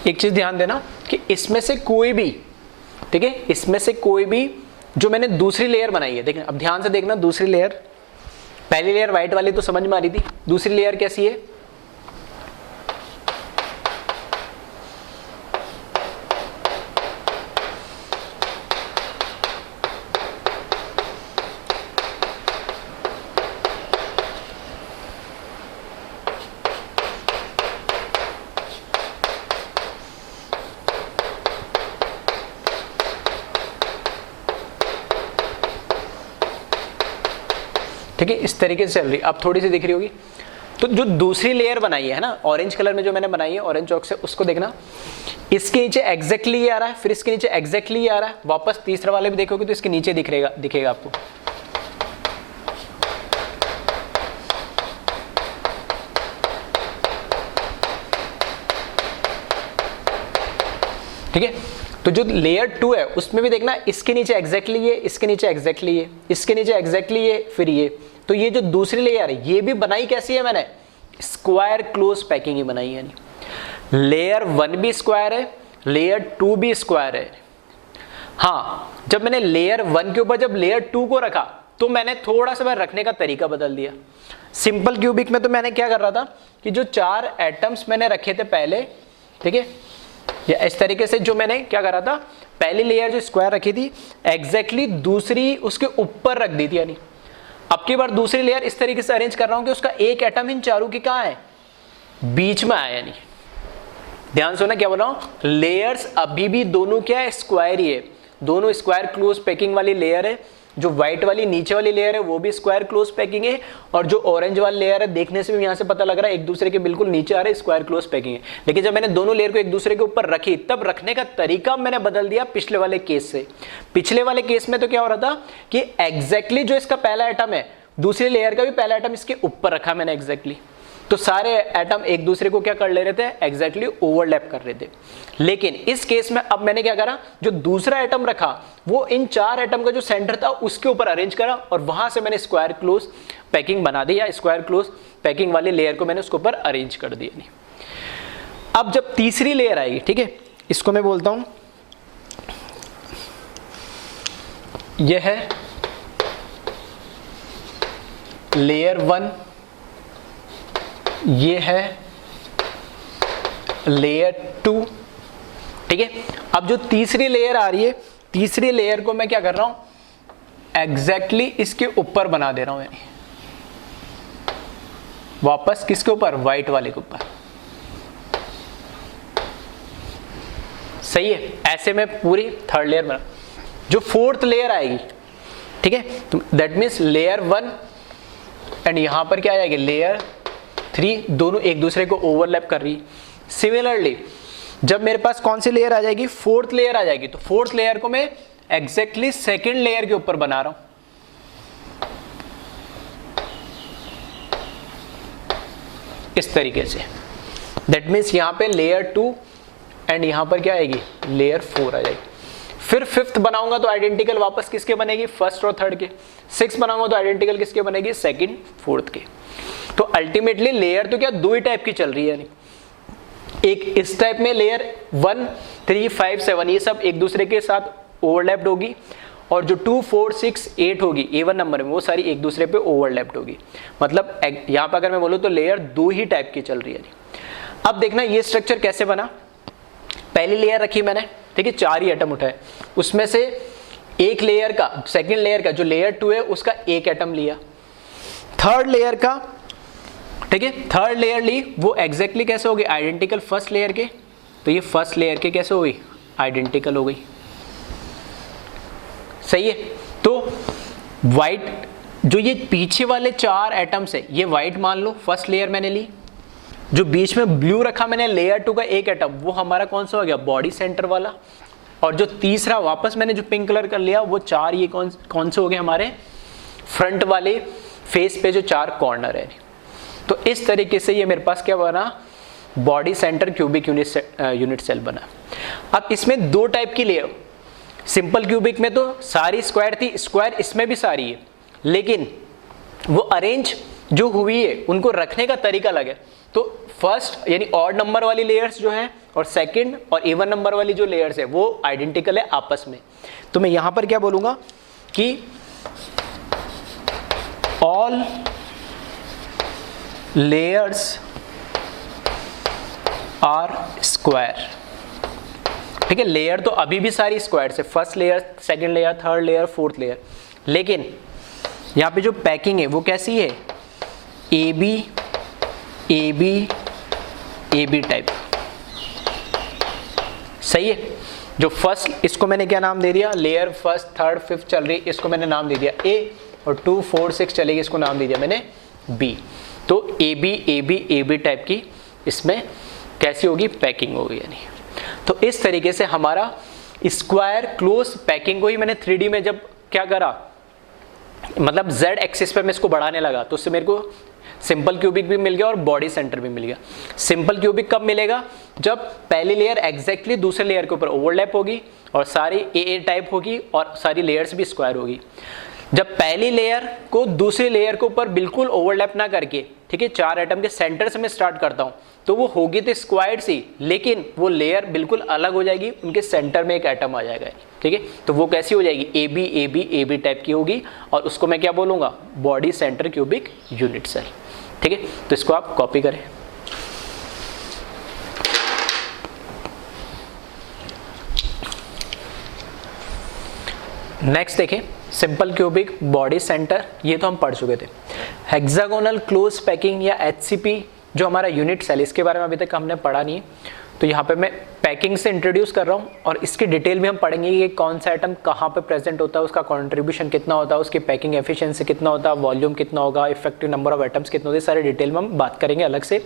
एक चीज ध्यान देना कि इसमें से कोई भी, ठीक है, इसमें से कोई भी जो मैंने दूसरी लेयर बनाई है, देखना अब ध्यान से देखना, दूसरी लेयर, पहली लेयर व्हाइट वाली तो समझ में आ रही थी, दूसरी लेयर कैसी है, ठीक है, इस तरीके से चल रही, अब थोड़ी सी दिख रही होगी। तो जो दूसरी लेयर बनाई है ना, ऑरेंज कलर में जो मैंने बनाई है ऑरेंज चौक से, उसको देखना, इसके नीचे एग्जैक्टली ये आ रहा है, फिर इसके नीचे एग्जैक्टली ये आ रहा है, वापस तीसरा वाले भी देखोगे तो इसके नीचे दिखेगा आपको। ठीक है, तो जो लेयर 2 है उसमें भी देखना, इसके नीचे एग्जैक्टली ये, इसके नीचे एग्जैक्टली ये, इसके नीचे एग्जैक्टली ये, फिर ये। तो ये जो दूसरी लेयर है ये भी बनाई कैसी है मैंने, स्क्वायर क्लोज पैकिंग ही बनाई है। लेयर 1 भी स्क्वायर है, लेयर 2 भी स्क्वायर है। हाँ, जब मैंने लेयर 1 के ऊपर जब लेयर 2 को रखा तो मैंने थोड़ा सा रखने का तरीका बदल दिया। सिंपल क्यूबिक में तो मैंने क्या कर रहा था कि जो 4 एटम्स मैंने रखे थे पहले, ठीक है, या इस तरीके से जो मैंने क्या करा था, पहली लेयर जो स्क्वायर रखी थी एग्जैक्टली दूसरी उसके ऊपर रख दी थी। यानी अब की बार दूसरी लेयर इस तरीके से अरेंज कर रहा हूं कि उसका एक एटम इन चारों की कहां है, बीच में आया। यानी ध्यान से ना क्या बोल रहा हूं, लेयर्स अभी भी दोनों क्या है, स्क्वायर ही है, दोनों स्क्वायर क्लोज पैकिंग वाली लेयर है। जो व्हाइट वाली नीचे वाली लेयर है वो भी स्क्वायर क्लोज पैकिंग है, और जो ऑरेंज वाली लेयर है देखने से भी यहां से पता लग रहा है एक दूसरे के बिल्कुल नीचे आ रहे स्क्वायर क्लोज पैकिंग है। लेकिन जब मैंने दोनों लेयर को एक दूसरे के ऊपर रखी तब रखने का तरीका मैंने बदल दिया पिछले वाले केस से। पिछले वाले केस में तो क्या हो रहा था कि एग्जैक्टली जो इसका पहला एटम है दूसरी लेयर का भी पहला एटम इसके ऊपर रखा मैंने एग्जैक्टली, तो सारे एटम एक दूसरे को क्या कर ले रहे थे, एग्जैक्टली ओवरलैप कर रहे थे। लेकिन इस केस में अब मैंने क्या करा, जो दूसरा एटम रखा वो इन 4 एटम का जो सेंटर था उसके ऊपर अरेंज करा, और वहां से मैंने स्क्वायर क्लोज पैकिंग बना दी, या स्क्वायर क्लोज पैकिंग वाली लेयर को मैंने उसके ऊपर अरेंज कर दिया। अब जब तीसरी लेयर आएगी, ठीक है, इसको मैं बोलता हूं यह है लेयर 1, ये है लेयर 2, ठीक है। अब जो तीसरी लेयर आ रही है, तीसरी लेयर को मैं क्या कर रहा हूं, एग्जैक्टली इसके ऊपर बना दे रहा हूं, यानी वापस किसके ऊपर, व्हाइट वाले के ऊपर। सही है, ऐसे में पूरी थर्ड लेयर बना। जो फोर्थ लेयर आएगी, ठीक है, तो दैट मीन्स लेयर 1 एंड यहां पर क्या आ जाएगी, लेयर 3, दोनों एक दूसरे को ओवरलैप कर रही। सिमिलरली जब मेरे पास कौन सी लेयर आ जाएगी, फोर्थ लेयर आ जाएगी, तो फोर्थ लेयर को मैं एग्जैक्टली सेकेंड लेयर के ऊपर बना रहा हूं। इस तरीके से, दैट मीन्स यहां पे लेयर 2 एंड यहां पर क्या आएगी, लेयर 4 आ जाएगी। फिर फिफ्थ बनाऊंगा तो आइडेंटिकल वापस किसके बनेगी, फर्स्ट और थर्ड के। 6 बनाऊंगा तो आइडेंटिकल किसके बनेगी, सेकंड फोर्थ के। तो अल्टीमेटली लेयर तो क्या 2 ही टाइप की चल रही है, एक इस टाइप में लेयर 1, 3, 5, 7 ये सब एक दूसरे के साथ ओवरलैप्ड होगी, और जो 2, 4, 6, 8 होगी A1 नंबर में वो सारी एक दूसरे पे ओवरलैप्ड होगी। मतलब यहां पर अगर मैं बोलूं तो लेयर 2 ही टाइप की चल रही है। अब देखना ये स्ट्रक्चर कैसे बना। पहली लेयर रखी मैंने, ठीक है, 4 ही एटम उठाए, उसमें से एक लेयर का, सेकेंड लेयर का जो लेयर 2 है उसका एक एटम लिया, थर्ड लेयर का, ठीक है, थर्ड लेयर ली, वो एग्जैक्टली कैसे होगी, आइडेंटिकल फर्स्ट लेयर के, तो ये फर्स्ट लेयर के कैसे हो गई, आइडेंटिकल हो गई, सही है। तो व्हाइट जो ये पीछे वाले 4 एटम्स है ये व्हाइट मान लो, फर्स्ट लेयर मैंने ली, जो बीच में ब्लू रखा मैंने लेयर 2 का एक एटम, वो हमारा कौन सा हो गया, बॉडी सेंटर वाला, और जो तीसरा वापस मैंने जो पिंक कलर कर लिया वो 4 ये कौन से हो गए हमारे फ्रंट वाले फेस पे जो 4 कॉर्नर है। तो इस तरीके से ये मेरे पास क्या बना, body centre cubic unit cell बना। अब इसमें 2 टाइप की लेयर, सिंपल क्यूबिक में तो सारी स्क्वायर थी, स्क्वायर इसमें भी सारी है, लेकिन वो अरेंज जो हुई है उनको रखने का तरीका अलग है। तो फर्स्ट यानी ऑड नंबर वाली लेयर्स जो है और सेकंड और इवन नंबर वाली जो लेयर्स है वो आइडेंटिकल है आपस में। तो मैं यहां पर क्या बोलूंगा कि ऑल लेयर्स आर स्क्वायर, ठीक है। लेयर तो अभी भी सारी स्क्वायर से, first layer, second layer, third layer, fourth layer, लेकिन यहां पे जो पैकिंग है वो कैसी है, A B A B A B type, सही है। जो फर्स्ट, इसको मैंने क्या नाम दे दिया, लेयर फर्स्ट थर्ड फिफ्थ चल रही, इसको मैंने नाम दे दिया ए, और 2 4 6 चलेगी, इसको नाम दे दिया मैंने बी। तो ए बी टाइप की इसमें कैसी होगी, पैकिंग होगी यानी। तो इस तरीके से हमारा स्क्वायर क्लोज पैकिंग को ही मैंने 3D में जब क्या करा, मतलब z एक्सिस पे मैं इसको बढ़ाने लगा, तो उससे मेरे को सिंपल क्यूबिक भी मिल गया और बॉडी सेंटर भी मिल गया। सिंपल क्यूबिक कब मिलेगा, जब पहली लेयर एग्जैक्टली दूसरे लेयर के ऊपर ओवरलैप होगी और सारी ए टाइप होगी और सारी लेयर्स भी स्क्वायर होगी। जब पहली लेयर को दूसरी लेयर के ऊपर बिल्कुल ओवरलैप ना करके, ठीक है, 4 एटम के सेंटर से मैं स्टार्ट करता हूं, तो वो होगी तो स्क्वायर सी, लेकिन वो लेयर बिल्कुल अलग हो जाएगी, उनके सेंटर में एक एटम आ जाएगा, ठीक है। तो वो कैसी हो जाएगी, ए बी टाइप की होगी, और उसको मैं क्या बोलूंगा, body centre cubic unit cell, ठीक है। तो इसको आप कॉपी करें। नेक्स्ट देखें, सिंपल क्यूबिक बॉडी सेंटर, ये तो हम पढ़ चुके थे। हेक्सागोनल क्लोज पैकिंग या HCP जो हमारा यूनिट सेल, इसके बारे में अभी तक हमने पढ़ा नहीं है, तो यहाँ पे मैं पैकिंग से इंट्रोड्यूस कर रहा हूँ, और इसकी डिटेल भी हम पढ़ेंगे कि कौन सा आइटम कहाँ पे प्रेजेंट होता है, उसका कंट्रीब्यूशन कितना होता है, उसकी पैकिंग एफिशिएंसी कितना होता है, वॉल्यूम कितना होगा, इफेक्टिव नंबर ऑफ आइटम्स कितने होते हैं, सारे डिटेल में हम बात करेंगे अलग से।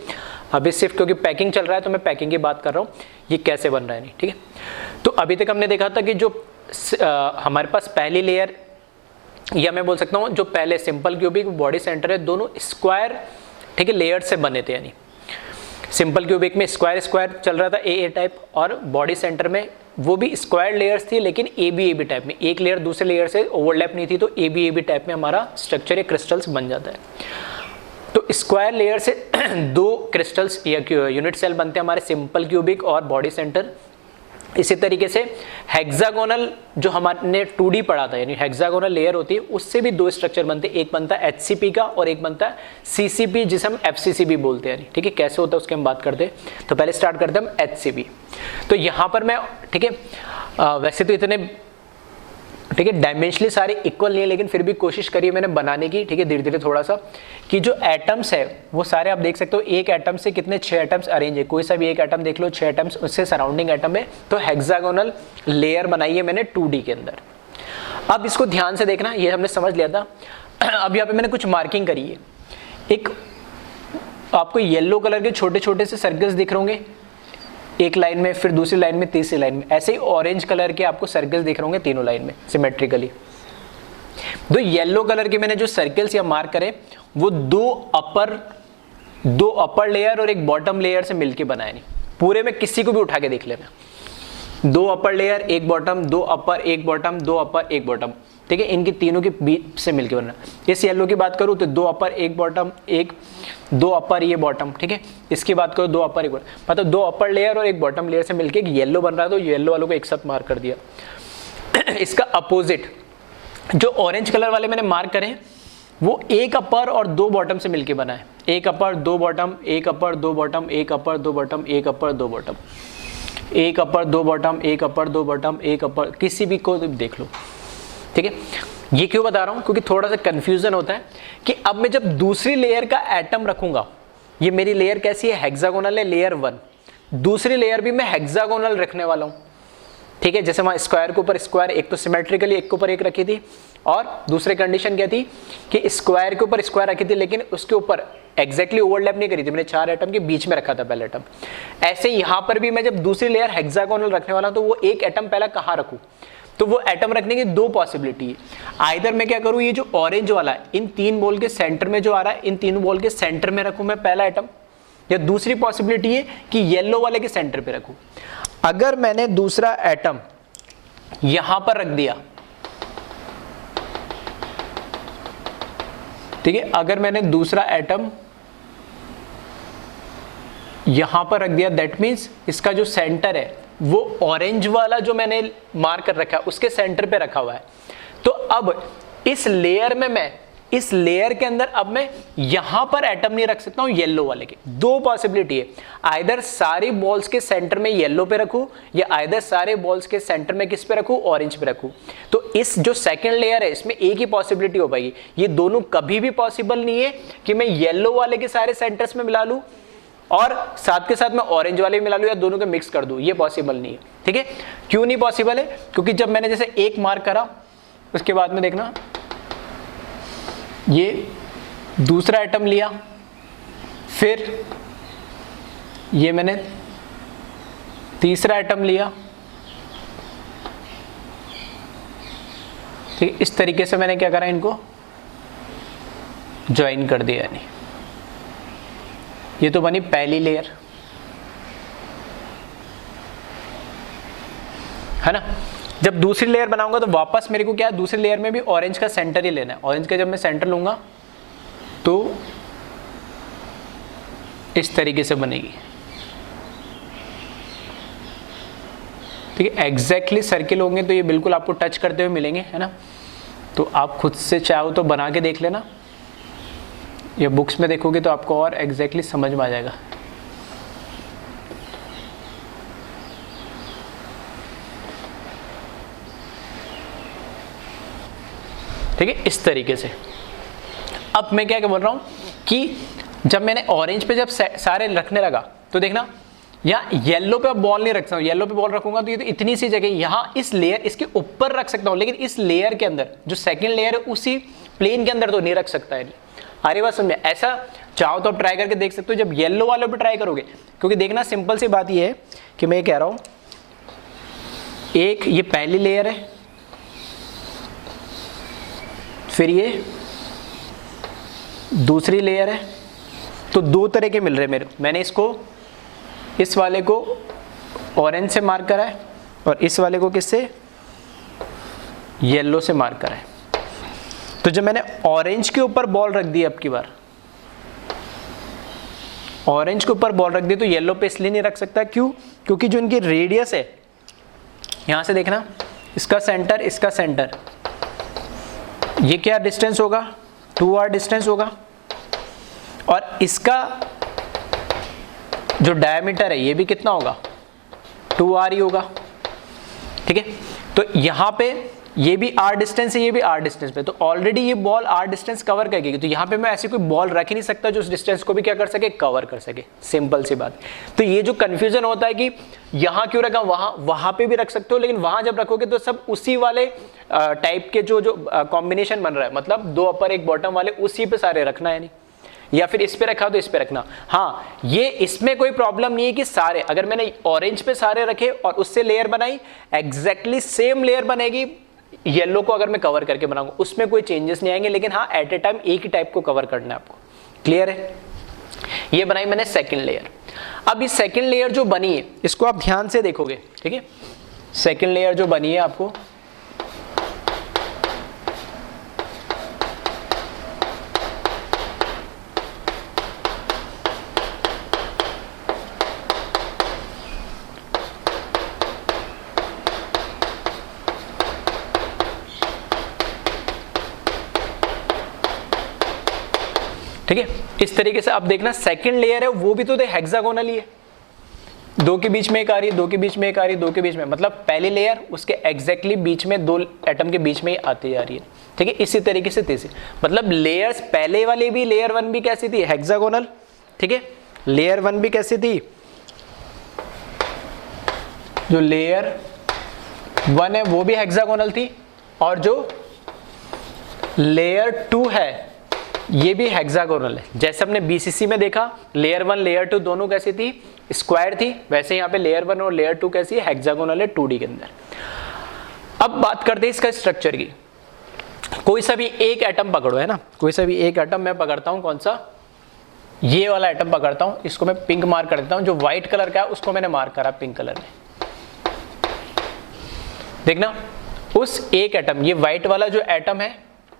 अभी सिर्फ क्योंकि पैकिंग चल रहा है तो मैं पैकिंग की बात कर रहा हूँ, ये कैसे बन रहा है, नहीं, ठीक है। तो अभी तक हमने देखा था कि जो हमारे पास पहली लेयर, या मैं बोल सकता हूँ जो पहले सिंपल क्यूबिक बॉडी सेंटर है, दोनों स्क्वायर, ठीक है, लेयर से बने थे। यानी सिंपल क्यूबिक में स्क्वायर स्क्वायर चल रहा था ए टाइप, और बॉडी सेंटर में वो भी स्क्वायर लेयर्स थी, लेकिन ए बी टाइप में, एक लेयर दूसरे लेयर से ओवरलैप नहीं थी, तो ए बी टाइप में हमारा स्ट्रक्चर या क्रिस्टल्स बन जाता है। तो स्क्वायर लेयर से 2 क्रिस्टल्स या यूनिट सेल बनते हैं हमारे सिंपल क्यूबिक और बॉडी सेंटर। इसी तरीके से हेक्सागोनल जो हमारे 2D पढ़ा था, यानी हेक्सागोनल लेयर होती है, उससे भी 2 स्ट्रक्चर बनते हैं, एक बनता है HCP का और एक बनता है CCP, जिसे हम FCC भी बोलते हैं, ठीक है। कैसे होता है उसके हम बात करते हैं। तो पहले स्टार्ट करते हैं हम HCP। तो यहाँ पर मैं, ठीक है, वैसे तो इतने, ठीक है, डायमेंशनली सारे इक्वल नहीं है, लेकिन फिर भी कोशिश करी मैंने बनाने की, ठीक है, धीरे धीरे थोड़ा सा, कि जो एटम्स है वो सारे आप देख सकते हो, एक एटम से कितने 6 एटम्स अरेंज है, कोई सा भी एक एटम देख लो, 6 एटम्स उससे सराउंडिंग एटम है। तो हेक्सागोनल लेयर बनाई है मैंने 2D के अंदर। अब इसको ध्यान से देखना, ये हमने समझ लिया था। अब यहाँ पे मैंने कुछ मार्किंग करी है, एक आपको येलो कलर के छोटे छोटे से सर्कल्स दिख रहे होंगे एक लाइन में, फिर दूसरी लाइन में, तीसरी लाइन में, ऐसे ही ऑरेंज कलर के आपको सर्कल्स दिख रहे होंगे तीनों लाइन में सिमेट्रिकली। दो येलो कलर के मैंने जो सर्कल्स या मार्क करे वो दो अपर लेयर और एक बॉटम लेयर से मिलके बनाए। नहीं, पूरे में किसी को भी उठा के देख लेना, 2 अपर लेयर, एक बॉटम, 2 अपर, एक बॉटम, 2 अपर, एक बॉटम, ठीक है, इनकी तीनों के बीच से मिलके बनना। इस येलो की बात करूँ तो 2 अपर, एक बॉटम, 2 अपर, ये बॉटम, ठीक है। इसकी बात करो 2 अपर, एक बॉटम, मतलब 2 अपर लेयर और एक बॉटम लेयर से मिलके एक येलो बन रहा है, तो येलो वालों को एक साथ मार्क कर दिया। इसका अपोजिट जो ऑरेंज कलर वाले मैंने मार्क करे वो एक अपर और 2 बॉटम से मिलके बना है। एक अपर, 2 बॉटम, एक अपर, 2 बॉटम, एक अपर, 2 बॉटम, एक अपर, 2 बॉटम, एक अपर, 2 बॉटम, एक अपर, 2 बॉटम, एक अपर, किसी भी को देख लो, ठीक है, ये क्यों बता रहा हूं, क्योंकि थोड़ा सा कंफ्यूजन होता है कि अब मैं जब दूसरी लेयर का एटम रखूंगा, ये मेरी लेयर कैसी है, हेक्सागोनल है, लेयर 1, दूसरी लेयर भी मैं हेक्सागोनल रखने वाला हूं। ठीक है, जैसे वहां स्क्वायर के ऊपर स्क्वायर, एक तो सिमेट्रिकली एक के ऊपर एक रखी थी, और दूसरी कंडीशन क्या थी कि स्क्वायर के ऊपर स्क्वायर रखी थी, लेकिन उसके ऊपर एग्जैक्टली ओवरलैप नहीं करी थी, मैंने 4 एटम के बीच में रखा था पहला एटम। ऐसे यहां पर भी मैं जब दूसरी लेयर हेक्सागोनल रखने वाला हूं, तो वो एक एटम पहला कहां रखूं, तो वो एटम रखने की 2 पॉसिबिलिटी है। आइदर मैं क्या करूं, ये जो ऑरेंज वाला है, इन 3 बॉल के सेंटर में जो आ रहा है, इन 3 बॉल के सेंटर में रखूं मैं पहला एटम, या दूसरी पॉसिबिलिटी है कि येलो वाले के सेंटर पे रखूं। अगर मैंने दूसरा एटम यहां पर रख दिया, ठीक है, अगर मैंने दूसरा एटम यहां पर रख दिया, दैट मीन्स इसका जो सेंटर है वो ऑरेंज वाला जो मैंने मार्क कर रखा है उसके सेंटर पे रखा हुआ है। तो अब इस लेयर में मैं, इस लेयर के अंदर अब मैं यहां पर एटम नहीं रख सकता हूं येलो वाले के। 2 पॉसिबिलिटी है, आइदर सारी बॉल्स के सेंटर में येलो पे रखूं, या आइदर सारे बॉल्स के सेंटर में किस पे रखूं, ऑरेंज पे रखूं। तो इस जो सेकंड लेयर है इसमें एक ही पॉसिबिलिटी हो पाएगी, ये दोनों कभी भी पॉसिबल नहीं है कि मैं येलो वाले के सारे सेंटर्स में मिला लूं और साथ के साथ मैं ऑरेंज वाले मिला लूं, या दोनों के मिक्स कर दूं, ये पॉसिबल नहीं है। ठीक है, क्यों नहीं पॉसिबल है, क्योंकि जब मैंने जैसे एक मार्क करा, उसके बाद में देखना ये दूसरा एटम लिया, फिर ये मैंने तीसरा एटम लिया, ठीक, इस तरीके से मैंने क्या करा, इनको ज्वाइन कर दिया, यानी ये तो बनी पहली लेयर, है ना। जब दूसरी लेयर बनाऊंगा तो वापस मेरे को क्या है, दूसरी लेयर में भी ऑरेंज का सेंटर ही लेना है। ऑरेंज का जब मैं सेंटर लूंगा तो इस तरीके से बनेगी, ठीक है। एग्जैक्टली सर्किल होंगे तो ये बिल्कुल आपको टच करते हुए मिलेंगे, है ना। तो आप खुद से चाहो तो बना के देख लेना, या बुक्स में देखोगे तो आपको और एग्जैक्टली समझ में आ जाएगा। ठीक है, इस तरीके से। अब मैं क्या बोल रहा हूं कि जब मैंने ऑरेंज पे जब सारे रखने लगा, तो देखना यहाँ येलो पे बॉल नहीं रख सकता हूं, येलो पे बॉल रखूंगा तो ये तो इतनी सी जगह, यहाँ इस लेयर इसके ऊपर रख सकता हूं, लेकिन इस लेयर के अंदर जो सेकंड लेयर है उसी प्लेन के अंदर तो नहीं रख सकता है। अरे बात समझे, ऐसा चाहो तो ट्राई करके देख सकते हो जब येलो वाले पे ट्राई करोगे, क्योंकि देखना सिंपल सी बात ये है कि मैं ये कह रहा हूं, एक ये पहली लेयर है, फिर ये दूसरी लेयर है, तो 2 तरह के मिल रहे मेरे। मैंने इसको, इस वाले को ऑरेंज से मार्क करा है और इस वाले को किससे, येलो से मार्क करा है। तो जब मैंने ऑरेंज के ऊपर बॉल रख दी, अब की बार ऑरेंज के ऊपर बॉल रख दी, तो येलो पे इसलिए नहीं रख सकता, क्यों, क्योंकि जो इनकी रेडियस है, यहां से देखना, इसका सेंटर, इसका सेंटर, ये क्या डिस्टेंस होगा, 2r डिस्टेंस होगा, और इसका जो डायमीटर है ये भी कितना होगा, 2r ही होगा। ठीक है, तो यहां पे ये भी r डिस्टेंस है, ये भी r डिस्टेंस पे, तो ऑलरेडी ये बॉल r डिस्टेंस कवर करेगी। तो यहाँ पे मैं ऐसी कोई बॉल रख ही नहीं सकता जो उस डिस्टेंस को भी क्या कर सके, कवर कर सके। सिंपल सी बात। तो ये जो कंफ्यूजन होता है कि यहाँ क्यों रखा, वहां पे भी रख सकते हो, लेकिन वहां जब रखोगे तो सब उसी वाले टाइप के जो कॉम्बिनेशन बन रहा है, मतलब 2 अपर 1 बॉटम वाले, उसी पे सारे रखना है, नहीं या फिर इस पे रखा तो इस पे रखना। हाँ, ये इसमें कोई प्रॉब्लम नहीं है कि सारे, अगर मैंने ऑरेंज पे सारे रखे और उससे लेयर बनाई, एग्जैक्टली सेम लेयर बनेगी येलो को अगर मैं कवर करके बनाऊंगा, उसमें कोई चेंजेस नहीं आएंगे, लेकिन हाँ एट ए टाइम एक ही टाइप को कवर करना है आपको। क्लियर है, ये बनाई मैंने सेकंड लेयर। अब इस सेकंड लेयर जो बनी है इसको आप ध्यान से देखोगे, ठीक है। सेकंड लेयर जो बनी है आपको, ठीक है, इस तरीके से अब देखना सेकंड लेयर है वो भी तो हेक्सागोनल ही है, दो के बीच में एक आ रही है, दो के बीच में एक आ रही है, दो के बीच में, मतलब पहली लेयर उसके एग्जैक्टली बीच में दो एटम के बीच में ही आती जा रही है, ठीक है। इसी तरीके से तीसरी, मतलब लेयर्स पहले वाले भी, लेयर वन भी कैसी थी, हेक्सागोनल, ठीक है। लेयर वन भी कैसी थी, जो लेयर वन है वो भी हेक्सागोनल थी, और जो लेयर टू है ये भी हेक्सागोनल है। जैसे हमने बीसीसी में देखा लेयर वन लेयर टू दोनों कैसी थी, स्क्वायर थी, वैसे यहाँ पे लेयर वन और लेयर टू कैसी है, हेक्सागोनल है 2D के अंदर। अब बात करते हैं इसका स्ट्रक्चर की। कोई सा भी एक एटम पकड़ो, है ना, कोई सा भी एक एटम मैं पकड़ता हूँ, कौन सा, ये वाला एटम पकड़ता हूँ, इसको मैं पिंक मार्क कर देता हूँ, जो व्हाइट कलर का है उसको मैंने मार्क करा पिंक कलर में। देखना उस एक एटम, ये व्हाइट वाला जो एटम है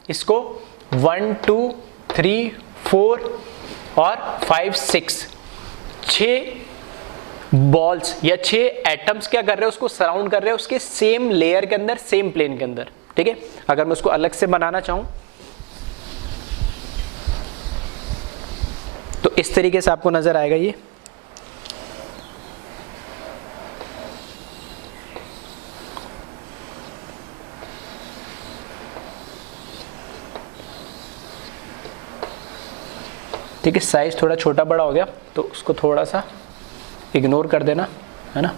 इसको 1 2 3 4 और 5 6 बॉल्स या 6 एटम्स क्या कर रहे हैं, उसको सराउंड कर रहे हैं उसके सेम लेयर के अंदर, सेम प्लेन के अंदर, ठीक है। अगर मैं उसको अलग से बनाना चाहूं तो इस तरीके से आपको नजर आएगा ये। ठीक है, साइज थोड़ा छोटा बड़ा हो गया तो उसको थोड़ा सा इग्नोर कर देना, है ना।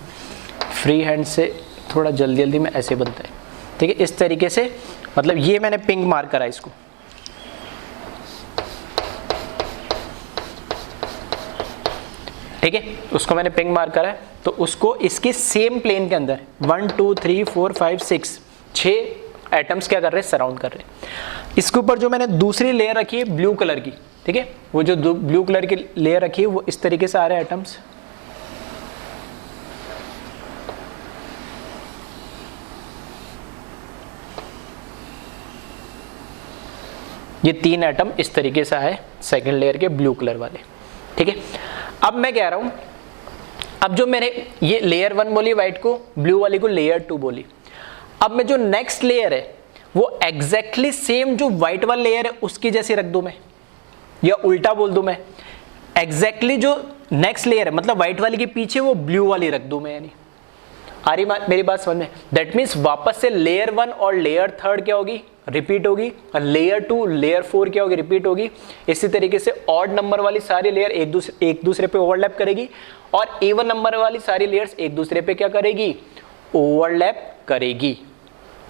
फ्री हैंड से थोड़ा जल्दी जल्दी में ऐसे बनता है, ठीक है। इस तरीके से, मतलब ये मैंने पिंक मार्क करा इसको, ठीक है, उसको मैंने पिंक मार्क करा है, तो उसको इसके सेम प्लेन के अंदर 1 2 3 4 5 6 एटम्स क्या कर रहे हैं, सराउंड कर रहे हैं। इसके ऊपर जो मैंने दूसरी लेयर रखी है ब्लू कलर की, ठीक है, वो जो ब्लू कलर की लेयर रखी है वो इस तरीके से आ रहे हैं एटम्स। ये 3 एटम इस तरीके से आए सेकंड लेयर के ब्लू कलर वाले, ठीक है। अब मैं कह रहा हूं, अब जो मैंने ये लेयर 1 बोली व्हाइट को, ब्लू वाली को लेयर 2 बोली, अब मैं जो नेक्स्ट लेयर है वो एग्जैक्टली सेम जो व्हाइट वाला लेयर है उसकी जैसी रख दूं मैं, या उल्टा बोल दूं मैं, एग्जैक्टली जो नेक्स्ट लेयर है मतलब व्हाइट वाली के पीछे वो ब्लू वाली रख दूं मैं, यानी आ रही मेरी बात समझ में। दैट मीन्स वापस से लेयर 1 और लेयर 3 क्या होगी, रिपीट होगी, और लेयर 2 लेयर 4 क्या होगी, रिपीट होगी। इसी तरीके से ऑड नंबर वाली सारी लेयर एक दूसरे पे ओवरलैप करेगी, और इवन नंबर वाली सारी लेयर्स एक दूसरे पे क्या करेगी, ओवरलैप करेगी।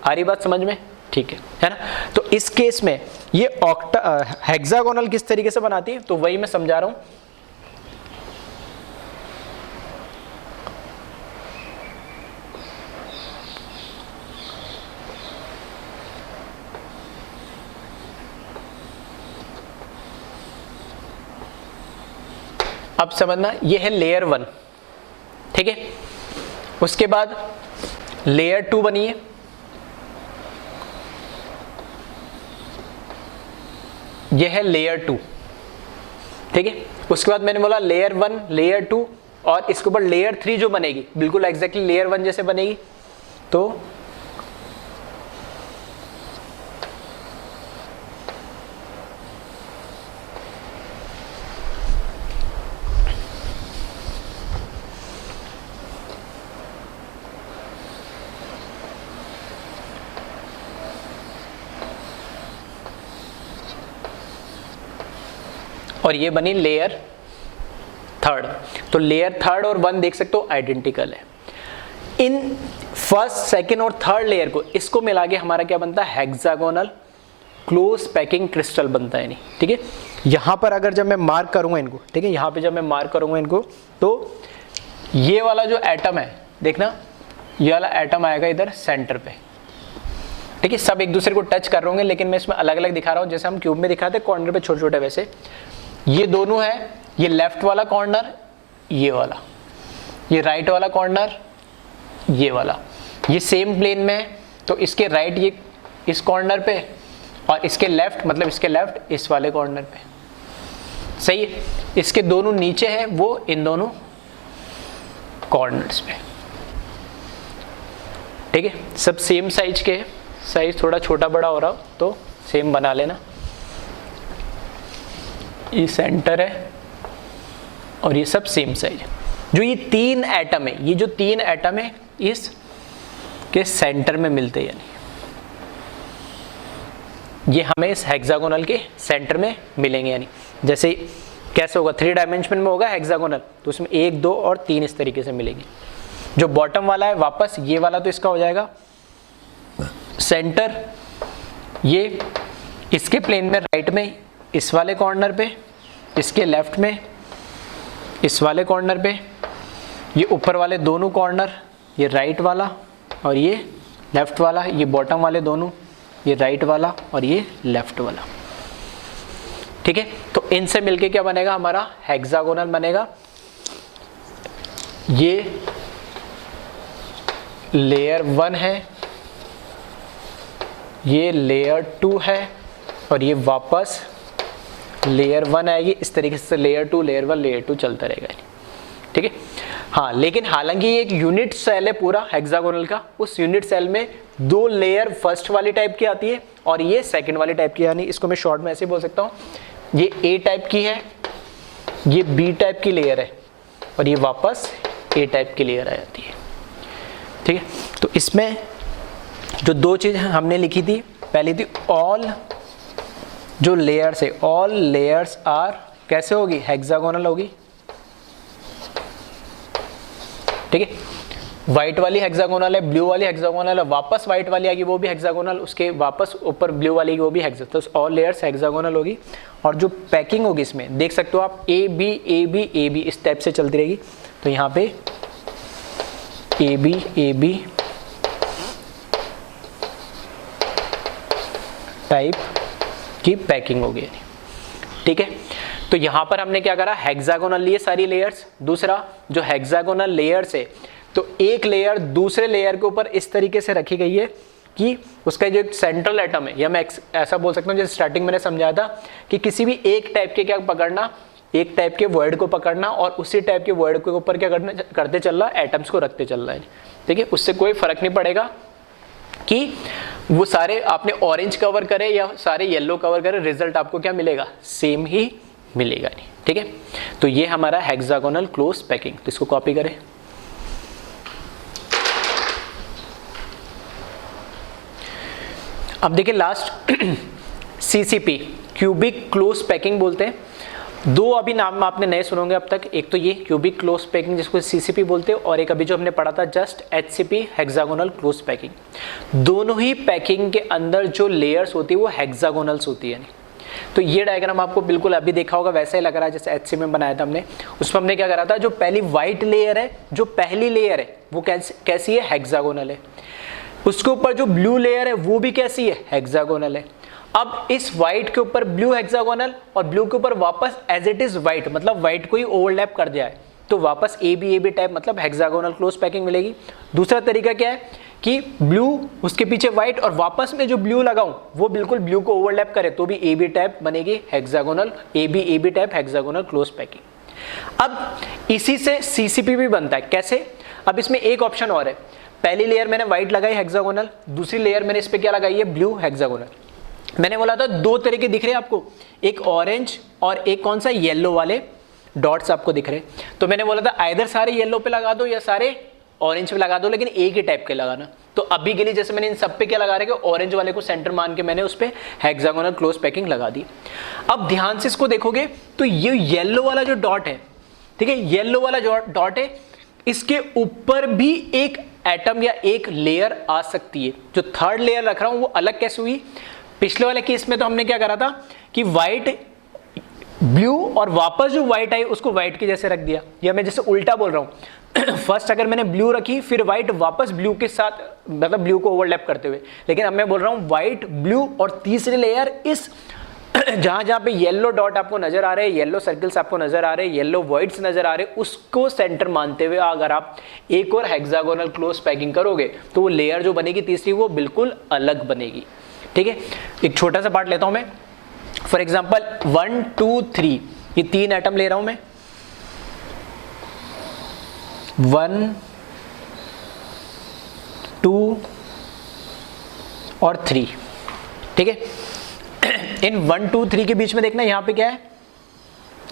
आ रही बात समझ में, ठीक है ना। तो इस केस में ये हेक्सागोनल किस तरीके से बनाती है, तो वही मैं समझा रहा हूं। अब समझना, ये है लेयर 1, ठीक है। उसके बाद लेयर 2 बनी है, ये है लेयर 2, ठीक है। उसके बाद मैंने बोला लेयर 1 लेयर 2, और इसके ऊपर लेयर 3 जो बनेगी बिल्कुल एग्जैक्टली लेयर 1 जैसे बनेगी, तो और ये बनी लेयर 3। तो लेयर 3 और 1 देख सकते हो आइडेंटिकल है। इन फर्स्ट सेकेंड और थर्ड लेयर को, इसको मिला के हमारा क्या बनता है, हेक्सागोनल क्लोज पैकिंग क्रिस्टल बनता है, नहीं, ठीक है। यहां पर अगर जब मैं मार्क करूंगा इनको, ठीक है, यहां पे जब मैं मार्क करूंगा इनको, तो ये वाला जो एटम है, देखना ये वाला एटम आएगा इधर सेंटर पे, ठीक है। सब एक दूसरे को टच कर रहे होंगे, लेकिन मैं इसमें अलग अलग दिखा रहा हूं, जैसे हम क्यूब में दिखाते कॉर्नर पे छोटे छोटे, वैसे ये दोनों है, ये लेफ्ट वाला कॉर्नर, ये वाला, ये राइट वाला कॉर्नर, ये वाला, ये सेम प्लेन में है, तो इसके राइट ये इस कॉर्नर पे, और इसके लेफ्ट मतलब इसके लेफ्ट इस वाले कॉर्नर पे, सही है। इसके दोनों नीचे है वो इन दोनों कॉर्नर्स पे, ठीक है। सब सेम साइज के, साइज थोड़ा छोटा बड़ा हो रहा हो तो सेम बना लेना। ये सेंटर है और ये सब सेम साइज है, जो ये 3 एटम है, ये जो 3 एटम है इस के सेंटर में मिलते हैं, यानी ये हमें इस हेक्सागोनल के सेंटर में मिलेंगे। यानी जैसे कैसे होगा, 3 डायमेंशन में होगा हेक्सागोनल, तो उसमें 1 2 और 3 इस तरीके से मिलेंगे। जो बॉटम वाला है वापस ये वाला तो इसका हो जाएगा सेंटर, ये इसके प्लेन में राइट में इस वाले कॉर्नर पे, इसके लेफ्ट में इस वाले कॉर्नर पे, ये ऊपर वाले दोनों कॉर्नर, ये राइट वाला और ये लेफ्ट वाला, ये बॉटम वाले दोनों, ये राइट वाला और ये लेफ्ट वाला। ठीक है, तो इनसे मिलके क्या बनेगा, हमारा हेक्सागोनल बनेगा। ये लेयर 1 है, ये लेयर 2 है और ये वापस लेयर 1 आएगी। इस तरीके से लेयर 2 लेयर 1 लेयर 2 चलता रहेगा। ठीक है, हाँ, लेकिन हालांकि ये एक यूनिट सेल है पूरा हेक्सागोनल का, उस यूनिट सेल में 2 लेयर फर्स्ट वाली टाइप की आती है और ये सेकंड वाली टाइप की, यानी इसको मैं शॉर्ट में ऐसे बोल सकता हूँ, ये ए टाइप की है, ये बी टाइप की लेयर है और ये वापस ए टाइप की लेयर आ जाती है। ठीक है, तो इसमें जो 2 चीज़ हमने लिखी थी, पहली थी ऑल जो लेयर्स है, ऑल लेयर्स आर कैसे होगी, हेक्सागोनल होगी। ठीक है, व्हाइट वाली हेक्सागोनल है, ब्लू वाली हेक्सागोनल है, वापस व्हाइट वाली आएगी वो भी हेक्सागोनल, उसके वापस ऊपर ब्लू वाली वो भी हेक्सागोनल, तो ऑल लेयर्स हेक्सागोनल होगी। और जो पैकिंग होगी इसमें देख सकते हो आप, A B A B A B इस टाइप से चलती रहेगी। तो यहाँ पे ए बी टाइप की पैकिंग होगी। ठीक है, तो यहाँ पर हमने क्या करा, हेक्सागोनल लिए सारी लेयर्स। दूसरा जो हेक्सागोनल लेयर्स है, तो एक लेयर दूसरे लेयर के ऊपर इस तरीके से रखी गई है कि उसका जो एक सेंट्रल एटम है, या मैं ऐसा बोल सकता हूँ जैसे स्टार्टिंग मैंने समझाया था कि किसी भी एक टाइप के क्या पकड़ना, एक टाइप के वर्ड को पकड़ना और उसी टाइप के वर्ड के ऊपर क्या करते चल रहा, एटम्स को रखते चल रहा है। ठीक है, उससे कोई फर्क नहीं पड़ेगा कि वो सारे आपने ऑरेंज कवर करे या सारे येलो कवर करे, रिजल्ट आपको क्या मिलेगा, सेम ही मिलेगा नहीं। ठीक है, तो ये हमारा हेक्सागोनल क्लोज पैकिंग, तो इसको कॉपी करें। अब देखिए last CCP cubic close packing बोलते हैं। 2 अभी नाम आपने नए सुनोगे अब तक, एक तो ये क्यूबिक क्लोज पैकिंग जिसको सीसीपी बोलते हैं, और एक अभी जो हमने पढ़ा था just HCP hexagonal close packing. दोनों ही पैकिंग के अंदर जो लेयर्स होती है वो हेक्सागोनल्स होती है। तो ये डायग्राम आपको बिल्कुल अभी देखा होगा वैसा ही लग रहा है जैसे एचसी में बनाया था हमने। उसमें हमने क्या करा था, जो पहली व्हाइट लेयर है, जो पहली लेयर है वो कैसी है, हेक्सागोनल है। उसके ऊपर जो ब्लू लेयर है वो भी कैसी है, हेक्सागोनल है। अब इस व्हाइट के ऊपर ब्लू हेक्सागोनल और ब्लू के ऊपर वापस एज इट इज व्हाइट, मतलब व्हाइट को ही ओवरलैप कर दिया है, तो वापस ए बी टाइप मतलब हेक्सागोनल क्लोज पैकिंग मिलेगी। दूसरा तरीका क्या है कि ब्लू उसके पीछे व्हाइट और वापस में जो ब्लू लगाऊं वो बिल्कुल ब्लू को ओवरलैप करे, तो भी ए बी टाइप बनेगी hexagonal, A B type hexagonal close packing. अब इसी से सीसीपी भी बनता है। कैसे, अब इसमें एक ऑप्शन और है, पहली लेयर मैंने व्हाइट लगाई हेक्सागोनल, दूसरी लेयर मैंने इस पे क्या लगाई है, ब्लू हेक्सागोनल। मैंने बोला था 2 तरीके दिख रहे हैं आपको, एक ऑरेंज और एक कौन सा, येलो वाले डॉट्स आपको दिख रहे। तो मैंने बोला था आइदर सारे येलो पे लगा दो या सारे ऑरेंज पे लगा दो, लेकिन एक ही टाइप के लगाना। तो अभी के लिए जैसे मैंने इन सब पे क्या लगा रहे, ऑरेंज वाले को सेंटर मान के मैंने उस पे हेक्सागोनल क्लोज पैकिंग लगा दी। अब ध्यान से इसको देखोगे तो ये येलो वाला जो डॉट है, ठीक है, येलो वाला जो डॉट है, इसके ऊपर भी एक एटम या एक लेयर आ सकती है। जो थर्ड लेयर रख रहा हूं वो अलग कैसे हुई, पिछले वाले केस में तो हमने क्या करा था कि व्हाइट ब्लू और वापस जो व्हाइट आई उसको व्हाइट के जैसे रख दिया, या मैं जैसे उल्टा बोल रहा हूं फर्स्ट अगर मैंने ब्लू रखी फिर व्हाइट वापस ब्लू के साथ, मतलब ब्लू को ओवरलैप करते हुए, लेकिन अब मैं बोल रहा हूं व्हाइट ब्लू और तीसरी लेयर इस जहां जहां पे येलो डॉट आपको नजर आ रहे हैं, येलो सर्कल्स आपको नजर आ रहे हैं, येलो वर्ड्स नजर आ रहे हैं, उसको सेंटर मानते हुए अगर आप एक और हेक्सागोनल क्लोज पैकिंग करोगे तो वो लेयर जो बनेगी तीसरी वो बिल्कुल अलग बनेगी। ठीक है, एक छोटा सा पार्ट लेता हूं मैं, फॉर एग्जाम्पल 1 2 3 ये 3 एटम ले रहा हूं मैं, 1 2 और 3। ठीक है, इन 1 2 3 के बीच में देखना यहां पे क्या है,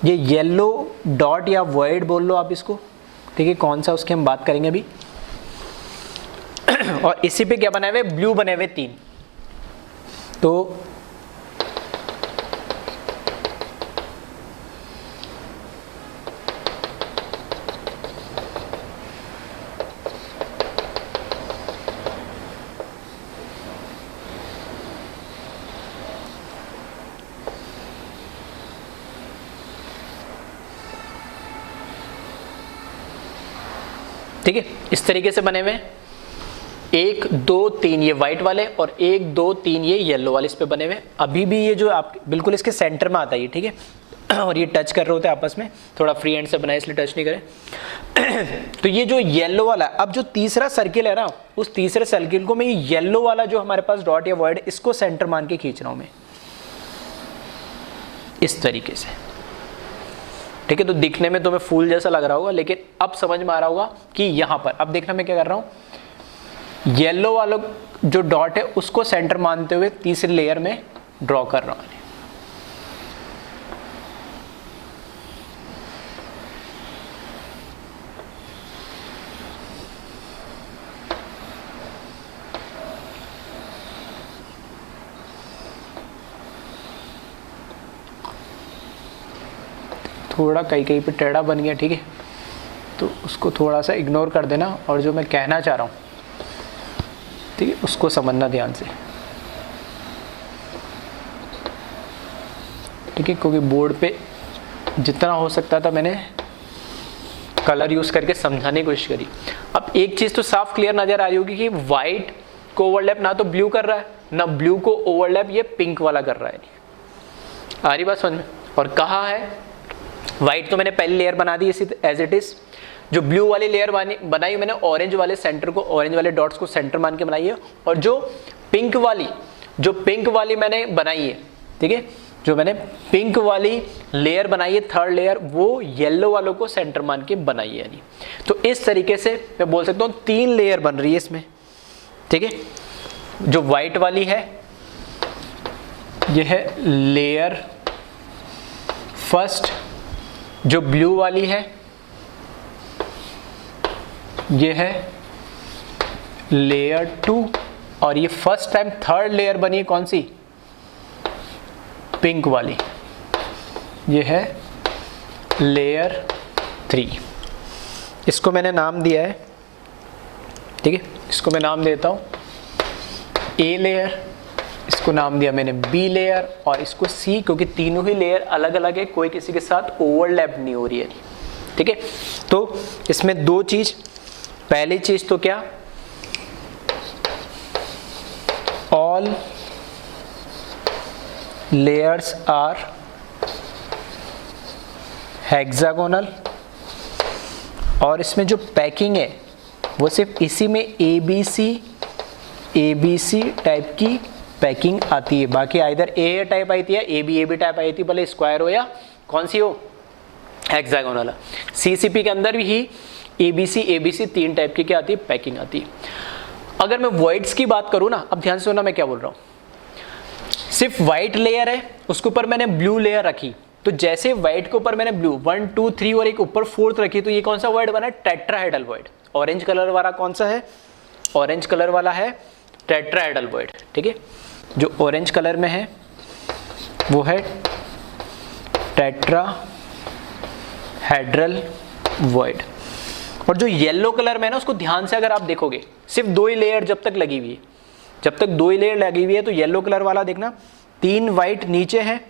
ये येलो डॉट या वर्ड बोल लो आप इसको, ठीक है, कौन सा उसकी हम बात करेंगे अभी। और इसी पे क्या बनाए हुए, ब्लू बने हुए 3। तो ठीक है, इस तरीके से बने हुए हैं, 1 2 3 ये व्हाइट वाले और 1 2 3 ये येलो वाले इस पे बने हुए हैं। अभी भी ये जो आप बिल्कुल इसके सेंटर में आता है ये, ठीक है, और ये टच कर रहे होते हैं आपस में, थोड़ा फ्री हैंड से बनाए इसलिए टच नहीं करें। तो ये जो येलो वाला, अब जो तीसरा सर्किल है ना, उस तीसरे सर्किल को मैं ये येलो वाला जो हमारे पास डॉट या वर्ड, इसको सेंटर मान के खींच रहा हूं मैं इस तरीके से। ठीक है, तो दिखने में तुम्हें फूल जैसा लग रहा होगा, लेकिन अब समझ में आ रहा होगा कि यहां पर, अब देखना मैं क्या कर रहा हूं, येलो वाला जो डॉट है उसको सेंटर मानते हुए तीसरी लेयर में ड्रॉ कर रहा हूं। थोड़ा कहीं कहीं पे टेढ़ा बन गया, ठीक है, तो उसको थोड़ा सा इग्नोर कर देना, और जो मैं कहना चाह रहा हूँ, ठीक है, उसको समझना ध्यान से, ठीक है, क्योंकि बोर्ड पे जितना हो सकता था मैंने कलर यूज़ करके समझाने की कोशिश करी। अब एक चीज़ तो साफ क्लियर नज़र आ रही होगी कि वाइट को ओवरलैप ना तो ब्लू कर रहा है, ना ब्लू को ओवरलैप ये पिंक वाला कर रहा है। आ रही बात समझ में? और कहा है व्हाइट तो मैंने पहली लेयर बना दी इसी एज इट इज, जो ब्लू वाली लेयर बनाई मैंने ऑरेंज वाले सेंटर को, ऑरेंज वाले डॉट्स को सेंटर मान के बनाई है, और जो पिंक वाली मैंने बनाई है, ठीक है, जो मैंने पिंक वाली लेयर बनाई है, थर्ड लेयर, वो येलो वालों को सेंटर मान के बनाई है। यानी तो इस तरीके से मैं बोल सकता हूँ 3 लेयर बन रही है इसमें, ठीक है। जो व्हाइट वाली है यह है लेयर फर्स्ट, जो ब्लू वाली है ये है लेयर 2, और ये फर्स्ट टाइम थर्ड लेयर बनी है कौन सी, पिंक वाली, ये है लेयर 3। इसको मैंने नाम दिया है, ठीक है, इसको मैं नाम देता हूं ए लेयर, इसको नाम दिया मैंने बी लेयर, और इसको सी, क्योंकि तीनों ही लेयर अलग अलग है, कोई किसी के साथ ओवरलैप नहीं हो रही है, ठीक है। तो इसमें 2 चीज, पहली चीज तो क्या, ऑल लेयर्स आर हेक्सागोनल, और इसमें जो पैकिंग है वो सिर्फ इसी में ABC टाइप की पैकिंग आती है, बाकी आइदर ए टाइप आती है, ए बी टाइप आती है, भले स्क्वायर हो या कौन सी हो, हेक्सागोनल। CCP के अंदर भी ABC 3 टाइप की क्या आती है, पैकिंग आती है। अगर मैं वॉइड्स की बात करूँ ना, अब ध्यान से सुनना मैं क्या बोल रहा हूँ, सिर्फ व्हाइट लेयर है, उसके ऊपर मैंने ब्लू लेयर रखी, तो जैसे व्हाइट के ऊपर मैंने ब्लू 1 2 3 और एक ऊपर 4th रखी, तो ये कौन सा वर्ड बना, टेट्राहेड्रल वर्ड। ऑरेंज कलर वाला कौन सा है, ऑरेंज कलर वाला है टेट्राहेड्रल वर्ड, ठीक है, जो ऑरेंज कलर में है वो है टेट्राहेड्रल वर्ड। और जो येलो कलर में है ना, उसको ध्यान से अगर आप देखोगे, सिर्फ 2 ही लेयर जब तक लगी हुई है, जब तक 2 ही लेयर लगी हुई है, तो येलो कलर वाला देखना 3 व्हाइट नीचे है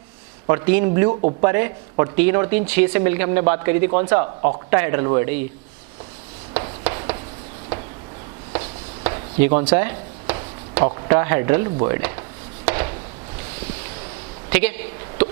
और 3 ब्लू ऊपर है, और 3 और 3 6 से मिलकर हमने बात करी थी, कौन सा, ऑक्टाहेड्रल वर्ड है ये कौन सा है, ऑक्टाहेड्रल वर्ड है, ठीक है। तो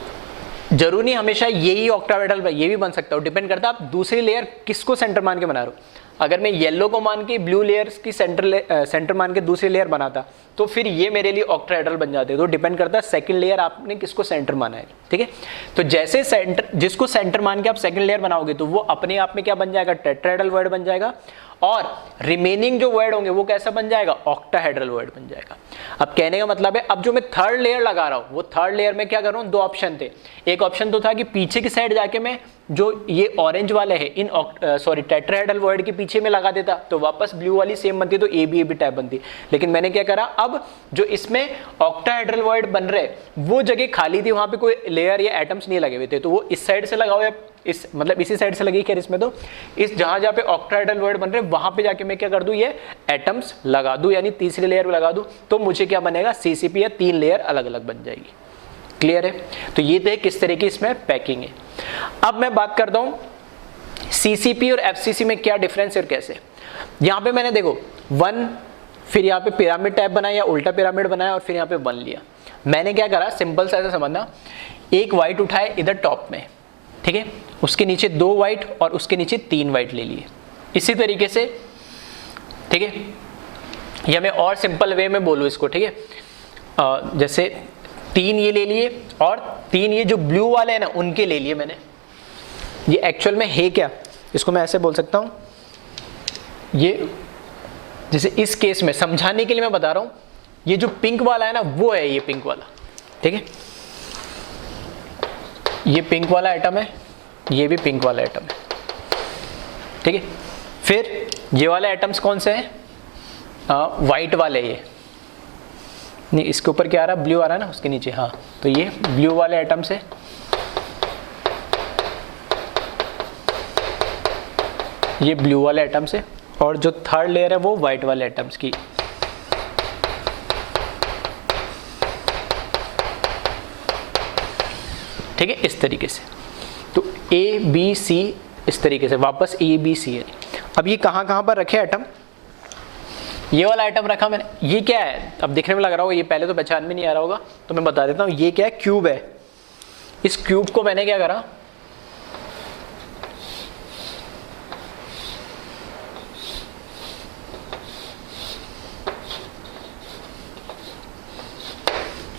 जरूरी नहीं हमेशा यही ऑक्टाहेड्रल, ये भी बन सकता है, डिपेंड करता है आप दूसरी लेयर किसको सेंटर मान के बना रहे हो। अगर मैं येलो को मान के ब्लू लेयर की सेंटर मान के दूसरी लेयर बनाता तो फिर ये मेरे लिए ऑक्टाहेड्रल बन जाते। तो डिपेंड करता है सेकंड लेयर आपने किसको सेंटर माना है, ठीक है। तो जैसे सेंटर, जिसको सेंटर मान के आप सेकंड लेयर बनाओगे तो वो अपने आप में क्या बन जाएगा, टेट्राहेड्रल वर्ड बन जाएगा, और रिमेनिंग जो वर्ड होंगे वो कैसा बन जाएगा, ऑक्टाहेड्रल वर्ड बन जाएगा। अब कहने का मतलब है, अब जो मैं थर्ड लेयर लगा रहा हूँ वो थर्ड लेयर में क्या कर रहा हूँ, दो ऑप्शन थे। एक ऑप्शन तो था कि पीछे की साइड जाके मैं जो ये ऑरेंज वाले है इन टेट्राहेड्रल वर्ड के पीछे में लगा देता तो वापस ब्लू वाली सेम बनती, तो ए बी टाइप बनती। लेकिन मैंने क्या करा, अब जो इसमें ऑक्टाहेड्रल वर्ड बन रहे वो जगह खाली थी, वहां पे कोई लेयर या एटम्स नहीं लगे हुए थे, तो वो इस साइड से लगा हुआ है, इस मतलब इसी साइड से लगी खैर इसमें, तो इस जहां पे ऑक्टाहेड्रल वर्ड बन रहे वहां पे जाके मैं क्या कर दूं, ये एटम्स लगा दूं, यानी तीसरी लेयर लगा दूं, तो मुझे क्या बनेगा, सीसीपी या 3 लेयर अलग अलग बन जाएगी। क्लियर है। तो ये थे किस तरह की इसमें पैकिंग है। अब मैं बात करता हूं सीसीपी और एफसीसी में क्या डिफरेंस है और कैसे। यहां पे मैंने देखो 1, फिर यहाँ पे पिरामिड टाइप बनाया या उल्टा पिरामिड बनाया और फिर यहाँ पे 1 लिया। मैंने क्या करा, सिंपल सा ऐसा समझना, एक वाइट उठाए इधर टॉप में, ठीक है, उसके नीचे 2 वाइट और उसके नीचे 3 वाइट ले लिए, इसी तरीके से, ठीक है। या मैं और सिंपल वे में बोलूँ इसको, ठीक है, जैसे 3 ये ले लिए और 3 ये जो ब्लू वाले हैं ना उनके ले लिए मैंने। ये एक्चुअल में है क्या, इसको मैं ऐसे बोल सकता हूँ, ये जैसे इस केस में समझाने के लिए मैं बता रहा हूँ, ये जो पिंक वाला है ना वो है ये पिंक वाला, ठीक है, ये पिंक वाला एटम है, ये भी पिंक वाला एटम है, ठीक है। फिर ये वाले एटम्स कौन से हैं, वाइट वाले, ये नहीं, इसके ऊपर क्या आ रहा है, ब्लू आ रहा है ना उसके नीचे, हाँ, तो ये ब्लू वाले एटम्स है, ये ब्लू वाले एटम्स है, और जो थर्ड लेयर है वो वाइट वाले एटम्स की। ठीक है, इस तरीके से। तो ए बी सी इस तरीके से, वापस ए बी सी है। अब ये कहाँ कहाँ पर रखे एटम, ये वाला आइटम रखा मैंने, ये क्या है, अब दिखने में लग रहा होगा, ये पहले तो पहचान में नहीं आ रहा होगा, तो मैं बता देता हूँ, ये क्या है, क्यूब है। इस क्यूब को मैंने क्या करा,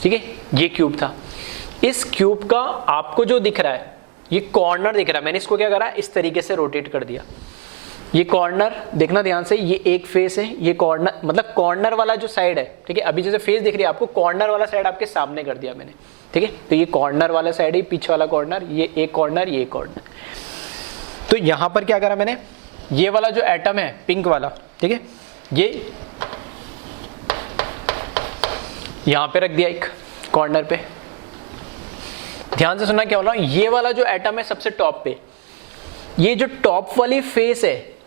ठीक है, ये क्यूब था। इस क्यूब का आपको जो दिख रहा है, ये कॉर्नर दिख रहा है, मैंने इसको क्या करा, इस तरीके से रोटेट कर दिया। ये कॉर्नर देखना ध्यान से, ये एक फेस है, ये कॉर्नर मतलब कॉर्नर वाला जो साइड है, ठीक है, अभी जैसे फेस दिख रही है आपको, कॉर्नर वाला साइड आपके सामने कर दिया मैंने, ठीक है। तो ये कॉर्नर वाला साइड है, पीछे वाला कॉर्नर, ये एक कॉर्नर, ये एक कॉर्नर। तो यहां पर क्या करा मैंने, ये वाला जो एटम है पिंक वाला, ठीक है, ये यहां पे रख दिया एक कॉर्नर पे। ध्यान से सुनना क्या बोल रहा हूं, ये वाला जो एटम है सबसे टॉप पे, ये जो टॉप वाली फेस है,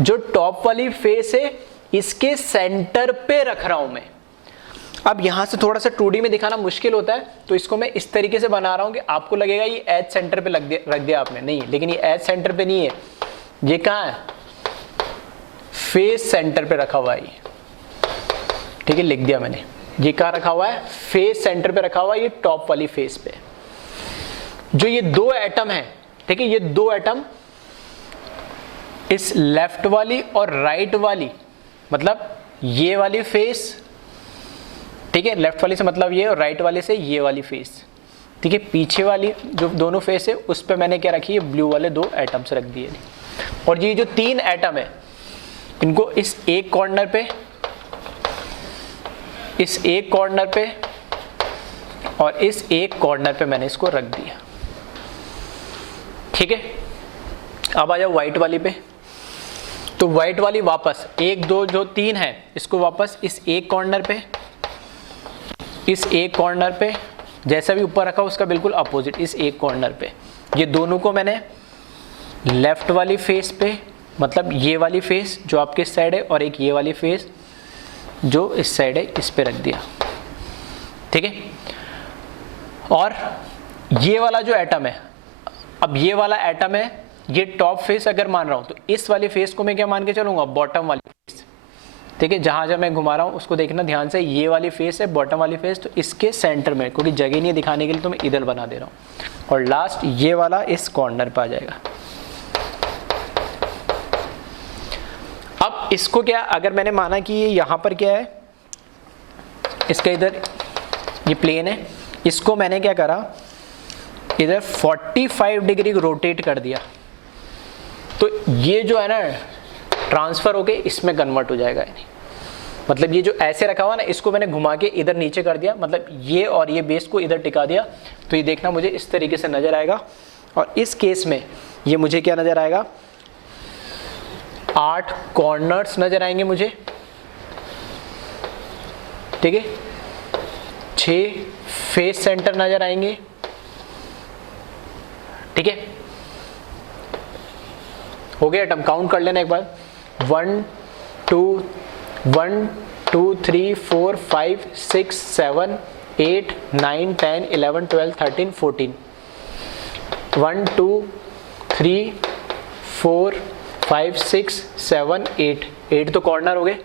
जो टॉप वाली फेस है, इसके सेंटर पे रख रहा हूं मैं। अब यहां से थोड़ा सा 2D में दिखाना मुश्किल होता है, तो इसको मैं इस तरीके से बना रहा हूं कि आपको लगेगा ये एज सेंटर पे रख दिया आपने, नहीं, लेकिन ये एज सेंटर पे नहीं है, ये कहां है, फेस सेंटर पे रखा हुआ है, ठीक है, लिख दिया मैंने, ये कहां रखा हुआ है, फेस सेंटर पे रखा हुआ है, ये टॉप वाली फेस पे। जो ये दो एटम है, ठीक है, ये दो एटम इस लेफ्ट वाली और राइट वाली, मतलब ये वाली फेस, ठीक है, लेफ्ट वाली से मतलब ये और राइट वाले से ये वाली फेस, ठीक है, पीछे वाली जो दोनों फेस है उस पे मैंने क्या रखी है, ब्लू वाले 2 एटम्स रख दिए। और ये जो 3 एटम है, इनको इस एक कॉर्नर पे, इस एक कॉर्नर पे और इस एक कॉर्नर पे मैंने इसको रख दिया, ठीक है। अब आ जाओ व्हाइट वाली पे। तो व्हाइट वाली वापस 1 2 जो 3 है, इसको वापस इस एक कॉर्नर पे, इस एक कॉर्नर पे, जैसा भी ऊपर रखा उसका बिल्कुल अपोजिट, इस एक कॉर्नर पे। ये दोनों को मैंने लेफ्ट वाली फेस पे, मतलब ये वाली फेस जो आपके इस साइड है, और एक ये वाली फेस जो इस साइड है, इस पे रख दिया, ठीक है। और ये वाला जो एटम है, अब ये वाला एटम है, ये टॉप फेस अगर मान रहा हूं तो इस वाली फेस को मैं क्या मान के चलूंगा, बॉटम वाली फेस, ठीक है। जहां जहां मैं घुमा रहा हूं उसको देखना ध्यान से, ये वाली फेस है बॉटम वाली फेस, तो इसके सेंटर में, क्योंकि जगह नहीं है दिखाने के लिए तो मैं इधर बना दे रहा हूं। और लास्ट ये वाला इस कॉर्नर पर आ जाएगा। अब इसको क्या, अगर मैंने माना कि ये यहाँ पर क्या है, इसका इधर ये प्लेन है, इसको मैंने क्या करा, इधर 45 डिग्री रोटेट कर दिया, तो ये जो है ना ट्रांसफर होके इसमें कन्वर्ट हो जाएगा। मतलब ये जो ऐसे रखा हुआ ना, इसको मैंने घुमा के इधर नीचे कर दिया, मतलब ये और ये बेस को इधर टिका दिया, तो ये देखना मुझे इस तरीके से नजर आएगा। और इस केस में ये मुझे क्या नजर आएगा, 8 कॉर्नर्स नजर आएंगे मुझे, ठीक है, 6 फेस सेंटर नजर आएंगे, ठीक है, हो गया। हम काउंट कर लेना एक बार, 1 2 3 4 5 6 7 8 9 10 11 12 13 14, 1 2 3 4 5 6 7 8 तो कॉर्नर हो गए,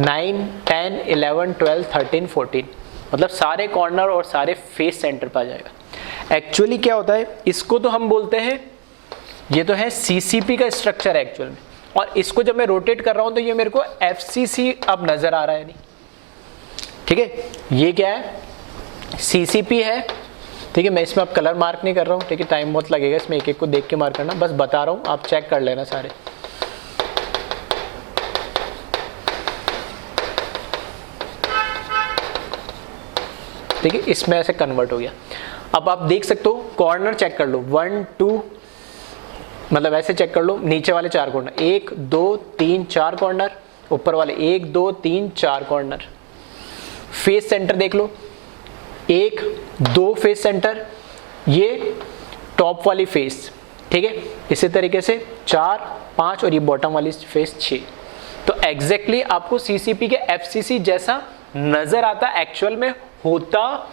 9 10 11 12 13 14, मतलब सारे कॉर्नर और सारे फेस सेंटर पर आ जाएगा। एक्चुअली क्या होता है, इसको तो हम बोलते हैं, ये तो है सीसीपी का स्ट्रक्चर है एक्चुअल में, और इसको जब मैं रोटेट कर रहा हूं तो ये मेरे को एफसीसी अब नजर आ रहा है, नहीं, ठीक है, ये क्या है, सीसीपी है, ठीक है। मैं इसमें अब कलर मार्क नहीं कर रहा हूं, ठीक है, टाइम बहुत लगेगा इसमें एक एक को देख के मार्क करना, बस बता रहा हूं, आप चेक कर लेना सारे। ठीक है, इसमें ऐसे कन्वर्ट हो गया। अब आप देख सकते हो, कॉर्नर चेक कर लो, 1 2, मतलब ऐसे चेक कर लो, नीचे वाले 4 कॉर्नर, 1 2 3 4 कॉर्नर, ऊपर वाले 1 2 3 4 कॉर्नर। फेस सेंटर देख लो, 1 2 फेस सेंटर, ये टॉप वाली फेस, ठीक है, इसी तरीके से 4 5 और ये बॉटम वाली फेस 6। तो एग्जैक्टली आपको सीसीपी के एफसीसी जैसा नजर आता, एक्चुअल में होता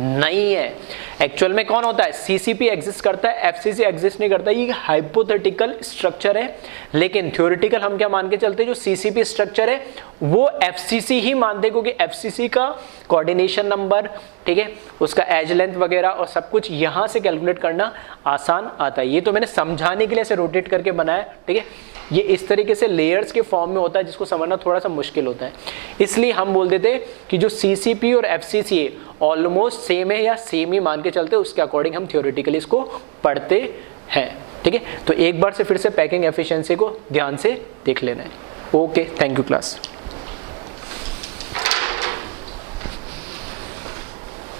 नहीं है। एक्चुअल में कौन होता है, सीसीपी एग्जिस्ट करता है, एफसीसी एग्जिस्ट नहीं करता। ये हाइपोथेटिकल स्ट्रक्चर है, लेकिन थ्योरेटिकल हम क्या मान के चलते हैं, जो सीसीपी स्ट्रक्चर है वो एफसीसी ही मानते हैं, क्योंकि एफसीसी का कोऑर्डिनेशन नंबर, ठीक है, उसका एज लेंथ वगैरह और सब कुछ यहां से कैलकुलेट करना आसान आता है। ये तो मैंने समझाने के लिए ऐसे रोटेट करके बनाया, ठीक है। ये इस तरीके से लेयर्स के फॉर्म में होता है, जिसको समझना थोड़ा सा मुश्किल होता है। इसलिए हम बोल देते हैं कि जो सीसीपी और एफसीसी है ऑलमोस्ट सेम है, या सेम ही मान के चलते हैं, उसके अकॉर्डिंग हम थ्योरेटिकली इसको पढ़ते हैं, ठीक है। तो एक बार से फिर से पैकिंग एफिशिएंसी को ध्यान से देख लेना है। Okay, thank you class.